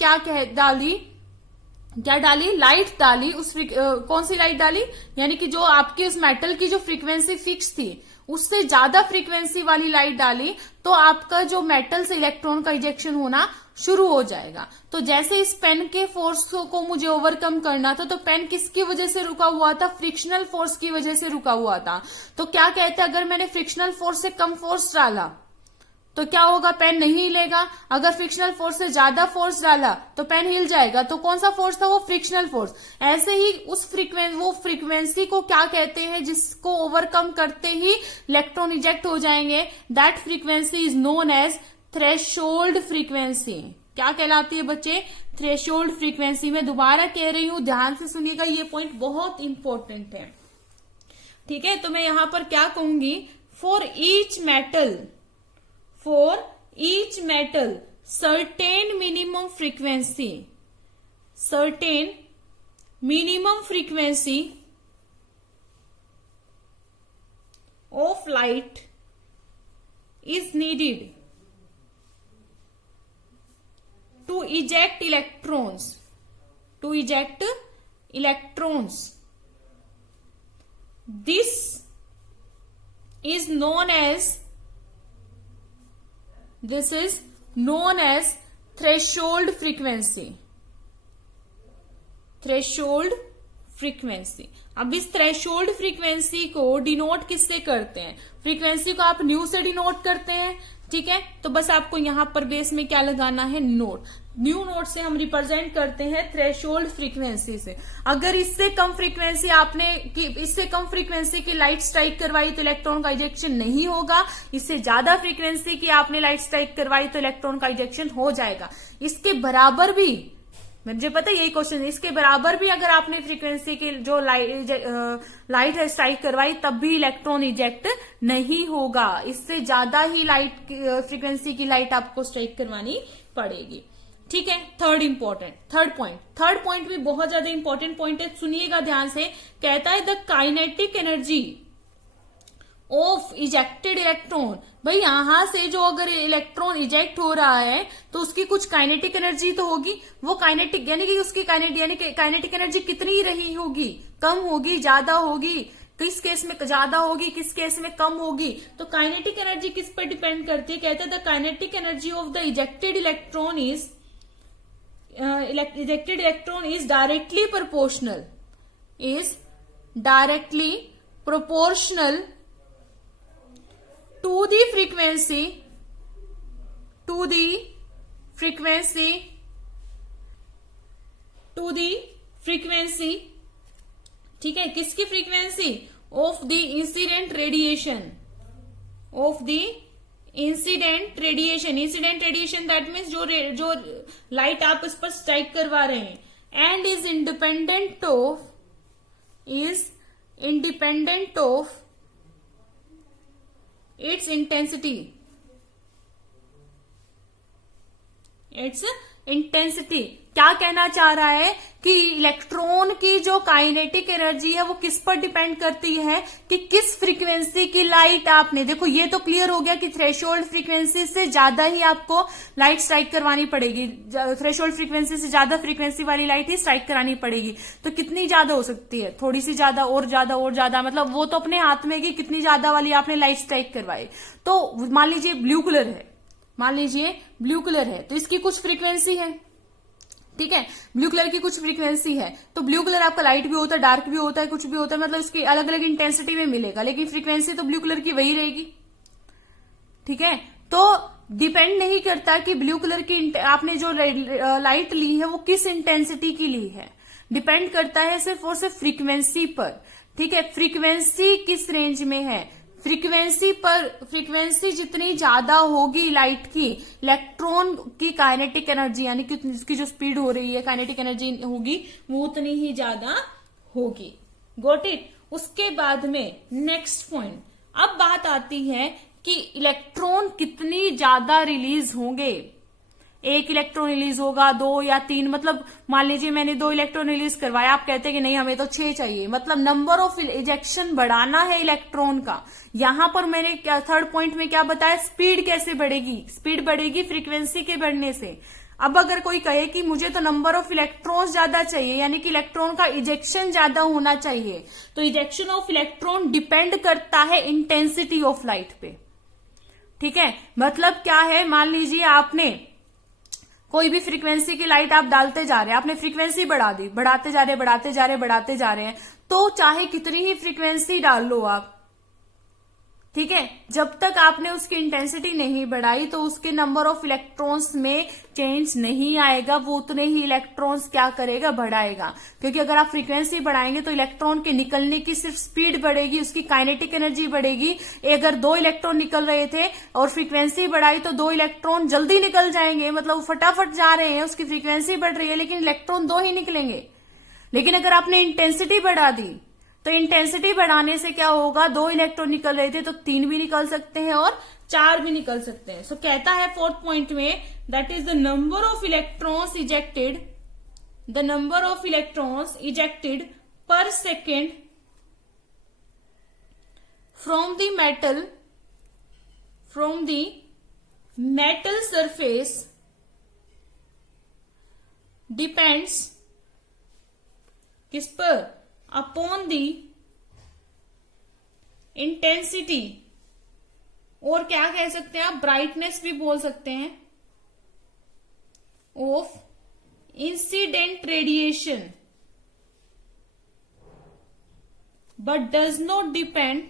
लाइट डाली, कौन सी लाइट डाली, यानी कि जो आपकी उस मेटल की जो फ्रीक्वेंसी फिक्स थी उससे ज्यादा फ्रीक्वेंसी वाली लाइट डाली तो आपका जो मेटल से इलेक्ट्रॉन का इजेक्शन होना शुरू हो जाएगा। तो जैसे इस पेन के फोर्स को मुझे ओवरकम करना था, तो पेन किसकी वजह से रुका हुआ था, फ्रिक्शनल फोर्स की वजह से रुका हुआ था। तो क्या कहते हैं, अगर मैंने फ्रिक्शनल फोर्स से कम फोर्स डाला तो क्या होगा, पेन नहीं हिलेगा। अगर फ्रिक्शनल फोर्स से ज्यादा फोर्स डाला तो पेन हिल जाएगा। तो कौन सा फोर्स था, वो फ्रिक्शनल फोर्स। ऐसे ही वो फ्रीक्वेंसी को क्या कहते हैं जिसको ओवरकम करते ही इलेक्ट्रॉन इजेक्ट हो जाएंगे, that frequency is known as threshold frequency. क्या कहलाती है बच्चे, थ्रेशोल्ड फ्रीक्वेंसी। मैं दोबारा कह रही हूं, ध्यान से सुनिएगा, ये पॉइंट बहुत इंपॉर्टेंट है, ठीक है। तो मैं यहां पर क्या कहूंगी, for each metal certain minimum frequency of light is needed to eject electrons. This is known as threshold frequency. अब इस थ्रेशोल्ड फ्रीक्वेंसी को डिनोट किससे करते हैं, फ्रीक्वेंसी को आप न्यू से डिनोट करते हैं, ठीक है। तो बस आपको यहां पर बेस में क्या लगाना है, नोट। न्यू नोट से हम रिप्रेजेंट करते हैं थ्रेशोल्ड फ्रीक्वेंसी से। अगर इससे कम फ्रीक्वेंसी की लाइट स्ट्राइक करवाई तो इलेक्ट्रॉन का इजेक्शन नहीं होगा। इससे ज्यादा फ्रीक्वेंसी की आपने लाइट स्ट्राइक करवाई तो इलेक्ट्रॉन का इजेक्शन हो जाएगा। इसके बराबर भी, मुझे पता है यही क्वेश्चन है, इसके बराबर भी अगर आपने फ्रीक्वेंसी की जो लाइट है स्ट्राइक करवाई तब भी इलेक्ट्रॉन इजेक्ट नहीं होगा। इससे ज्यादा ही फ्रीक्वेंसी की लाइट आपको स्ट्राइक करवानी पड़ेगी, ठीक है। थर्ड पॉइंट भी बहुत ज्यादा इंपॉर्टेंट पॉइंट है, सुनिएगा ध्यान से। कहता है the kinetic energy of ejected electron. भाई यहां से जो अगर इलेक्ट्रॉन इजेक्ट हो रहा है तो उसकी कुछ काइनेटिक एनर्जी तो होगी। वो काइनेटिक यानी कि उसकी काइनेटिक एनर्जी कितनी रही होगी, कम होगी, ज्यादा होगी, किस केस में ज्यादा होगी, किस केस में कम होगी। तो काइनेटिक एनर्जी किस पर डिपेंड करती है, कहते हैं the kinetic energy of the ejected electron is directly proportional to the frequency, ठीक है, किसकी frequency, of the incident radiation, that means जो लाइट आप इस पर स्ट्राइक करवा रहे हैं, and is independent of its intensity. क्या कहना चाह रहा है कि इलेक्ट्रॉन की जो काइनेटिक एनर्जी है वो किस पर डिपेंड करती है कि किस फ्रीक्वेंसी की लाइट आपने, देखो ये तो क्लियर हो गया कि थ्रेशोल्ड फ्रीक्वेंसी से ज्यादा ही आपको लाइट स्ट्राइक करवानी पड़ेगी, थ्रेशोल्ड फ्रीक्वेंसी से ज्यादा फ्रीक्वेंसी वाली लाइट ही स्ट्राइक करानी पड़ेगी। तो कितनी ज्यादा हो सकती है, थोड़ी सी ज्यादा और ज्यादा और ज्यादा, मतलब वो तो अपने हाथ में कि कितनी ज्यादा वाली आपने लाइट स्ट्राइक करवाई। तो मान लीजिए ब्लू कलर है, मान लीजिए ब्लू कलर है तो इसकी कुछ फ्रीक्वेंसी है, ठीक है, ब्लू कलर की कुछ फ्रीक्वेंसी है। तो ब्लू कलर आपका लाइट भी होता है, डार्क भी होता है, कुछ भी होता है, मतलब इसकी अलग अलग इंटेंसिटी में मिलेगा, लेकिन फ्रीक्वेंसी तो ब्लू कलर की वही रहेगी, ठीक है। तो डिपेंड नहीं करता कि ब्लू कलर की आपने जो लाइट ली है वो किस इंटेंसिटी की ली है, डिपेंड करता है सिर्फ और सिर्फ फ्रीक्वेंसी पर, ठीक है। फ्रीक्वेंसी किस रेंज में है, फ्रीक्वेंसी जितनी ज्यादा होगी लाइट की, इलेक्ट्रॉन की काइनेटिक एनर्जी यानी कि उसकी जो स्पीड हो रही है, काइनेटिक एनर्जी होगी वो उतनी ही ज्यादा होगी। Got it. उसके बाद में नेक्स्ट पॉइंट, अब बात आती है कि इलेक्ट्रॉन कितनी ज्यादा रिलीज होंगे। एक इलेक्ट्रॉन रिलीज होगा, 2 या 3, मतलब मान लीजिए मैंने 2 इलेक्ट्रॉन रिलीज करवाया, आप कहते हैं कि नहीं हमें तो 6 चाहिए, मतलब नंबर ऑफ इजेक्शन बढ़ाना है इलेक्ट्रॉन का। यहां पर मैंने थर्ड पॉइंट में क्या बताया, स्पीड कैसे बढ़ेगी, स्पीड बढ़ेगी फ्रीक्वेंसी के बढ़ने से। अब अगर कोई कहे कि मुझे तो नंबर ऑफ इलेक्ट्रॉन्स ज्यादा चाहिए, यानी कि इलेक्ट्रॉन का इजेक्शन ज्यादा होना चाहिए, तो इजेक्शन ऑफ इलेक्ट्रॉन डिपेंड करता है इंटेंसिटी ऑफ लाइट पे, ठीक है। मतलब क्या है, मान लीजिए आपने कोई भी फ्रीक्वेंसी की लाइट आप डालते जा रहे हैं, आपने फ्रीक्वेंसी बढ़ा दी, बढ़ाते जा रहे बढ़ाते जा रहे बढ़ाते जा रहे हैं, तो चाहे कितनी ही फ्रीक्वेंसी डाल लो आप, ठीक है, जब तक आपने उसकी इंटेंसिटी नहीं बढ़ाई तो उसके नंबर ऑफ इलेक्ट्रॉन्स में चेंज नहीं आएगा, वो उतने ही इलेक्ट्रॉन्स क्या करेगा, बढ़ाएगा। क्योंकि अगर आप फ्रीक्वेंसी बढ़ाएंगे तो इलेक्ट्रॉन के निकलने की सिर्फ स्पीड बढ़ेगी, उसकी काइनेटिक एनर्जी बढ़ेगी। अगर 2 इलेक्ट्रॉन निकल रहे थे और फ्रीक्वेंसी बढ़ाई तो 2 इलेक्ट्रॉन जल्दी निकल जाएंगे, मतलब फटाफट जा रहे हैं, उसकी फ्रीक्वेंसी बढ़ रही है लेकिन इलेक्ट्रॉन 2 ही निकलेंगे। लेकिन अगर आपने इंटेंसिटी बढ़ा दी तो इंटेंसिटी बढ़ाने से क्या होगा, 2 इलेक्ट्रॉन निकल रहे थे तो 3 भी निकल सकते हैं और 4 भी निकल सकते हैं। सो कहता है फोर्थ पॉइंट में, that is the number of electrons ejected, the number of electrons ejected per second from the metal surface depends किस पर, अपॉन दी इंटेंसिटी, और क्या कह सकते हैं आप, ब्राइटनेस भी बोल सकते हैं, of incident radiation, but does not depend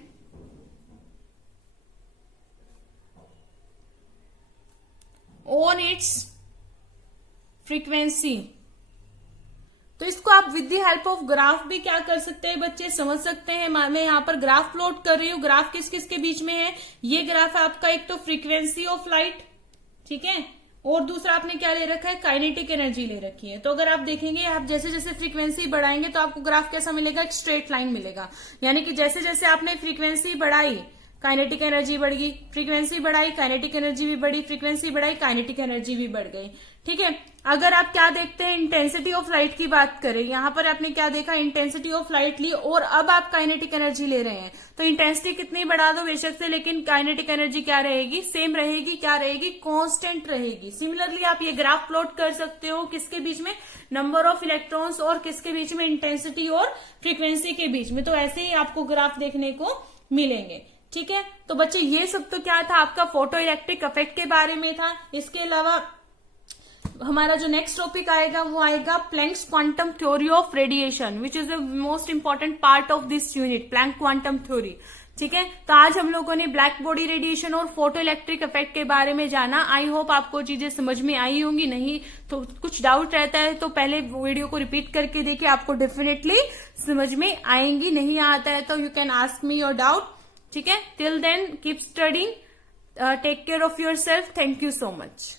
on it's frequency. तो इसको आप with the help of graph भी क्या कर सकते हैं बच्चे, समझ सकते हैं। मैं यहाँ पर ग्राफ प्लॉट कर रही हूँ, ग्राफ किस किस के बीच में है, ये ग्राफ है आपका, एक तो फ्रीक्वेंसी ऑफ लाइट, ठीक है, और दूसरा आपने क्या ले रखा है, काइनेटिक एनर्जी ले रखी है। तो अगर आप देखेंगे, आप जैसे जैसे फ्रीक्वेंसी बढ़ाएंगे तो आपको ग्राफ कैसा मिलेगा, एक स्ट्रेट लाइन मिलेगा, यानी कि जैसे जैसे आपने फ्रीक्वेंसी बढ़ाई काइनेटिक एनर्जी बढ़ गई, फ्रीक्वेंसी बढ़ाई काइनेटिक एनर्जी भी बढ़ी, फ्रीक्वेंसी बढ़ाई काइनेटिक एनर्जी भी बढ़ गई, ठीक है। अगर आप क्या देखते हैं, इंटेंसिटी ऑफ लाइट की बात करें, यहां पर आपने क्या देखा, इंटेंसिटी ऑफ लाइट ली और अब आप काइनेटिक एनर्जी ले रहे हैं, तो इंटेंसिटी कितनी बढ़ा दो बेशक से, लेकिन काइनेटिक एनर्जी क्या रहेगी, सेम रहेगी, क्या रहेगी, कांस्टेंट रहेगी। सिमिलरली आप ये ग्राफ प्लॉट कर सकते हो, किसके बीच में, नंबर ऑफ इलेक्ट्रॉन्स और किसके बीच में, इंटेंसिटी और फ्रीक्वेंसी के बीच में। तो ऐसे ही आपको ग्राफ देखने को मिलेंगे, ठीक है। तो बच्चे ये सब तो क्या था, आपका फोटो इलेक्ट्रिक इफेक्ट के बारे में था। इसके अलावा हमारा जो नेक्स्ट टॉपिक आएगा वो आएगा Planck's quantum theory of radiation, which is the most important part of this unit, Planck quantum theory, ठीक है। तो आज हम लोगों ने ब्लैक बॉडी रेडिएशन और फोटो इलेक्ट्रिक इफेक्ट के बारे में जाना। आई होप आपको चीजें समझ में आई होंगी, नहीं तो कुछ डाउट रहता है तो पहले वीडियो को रिपीट करके देखिए, आपको डेफिनेटली समझ में आएंगी। नहीं आता है तो you can ask me your doubt, ठीक है। Till then keep studying, take care of your self, thank you so much.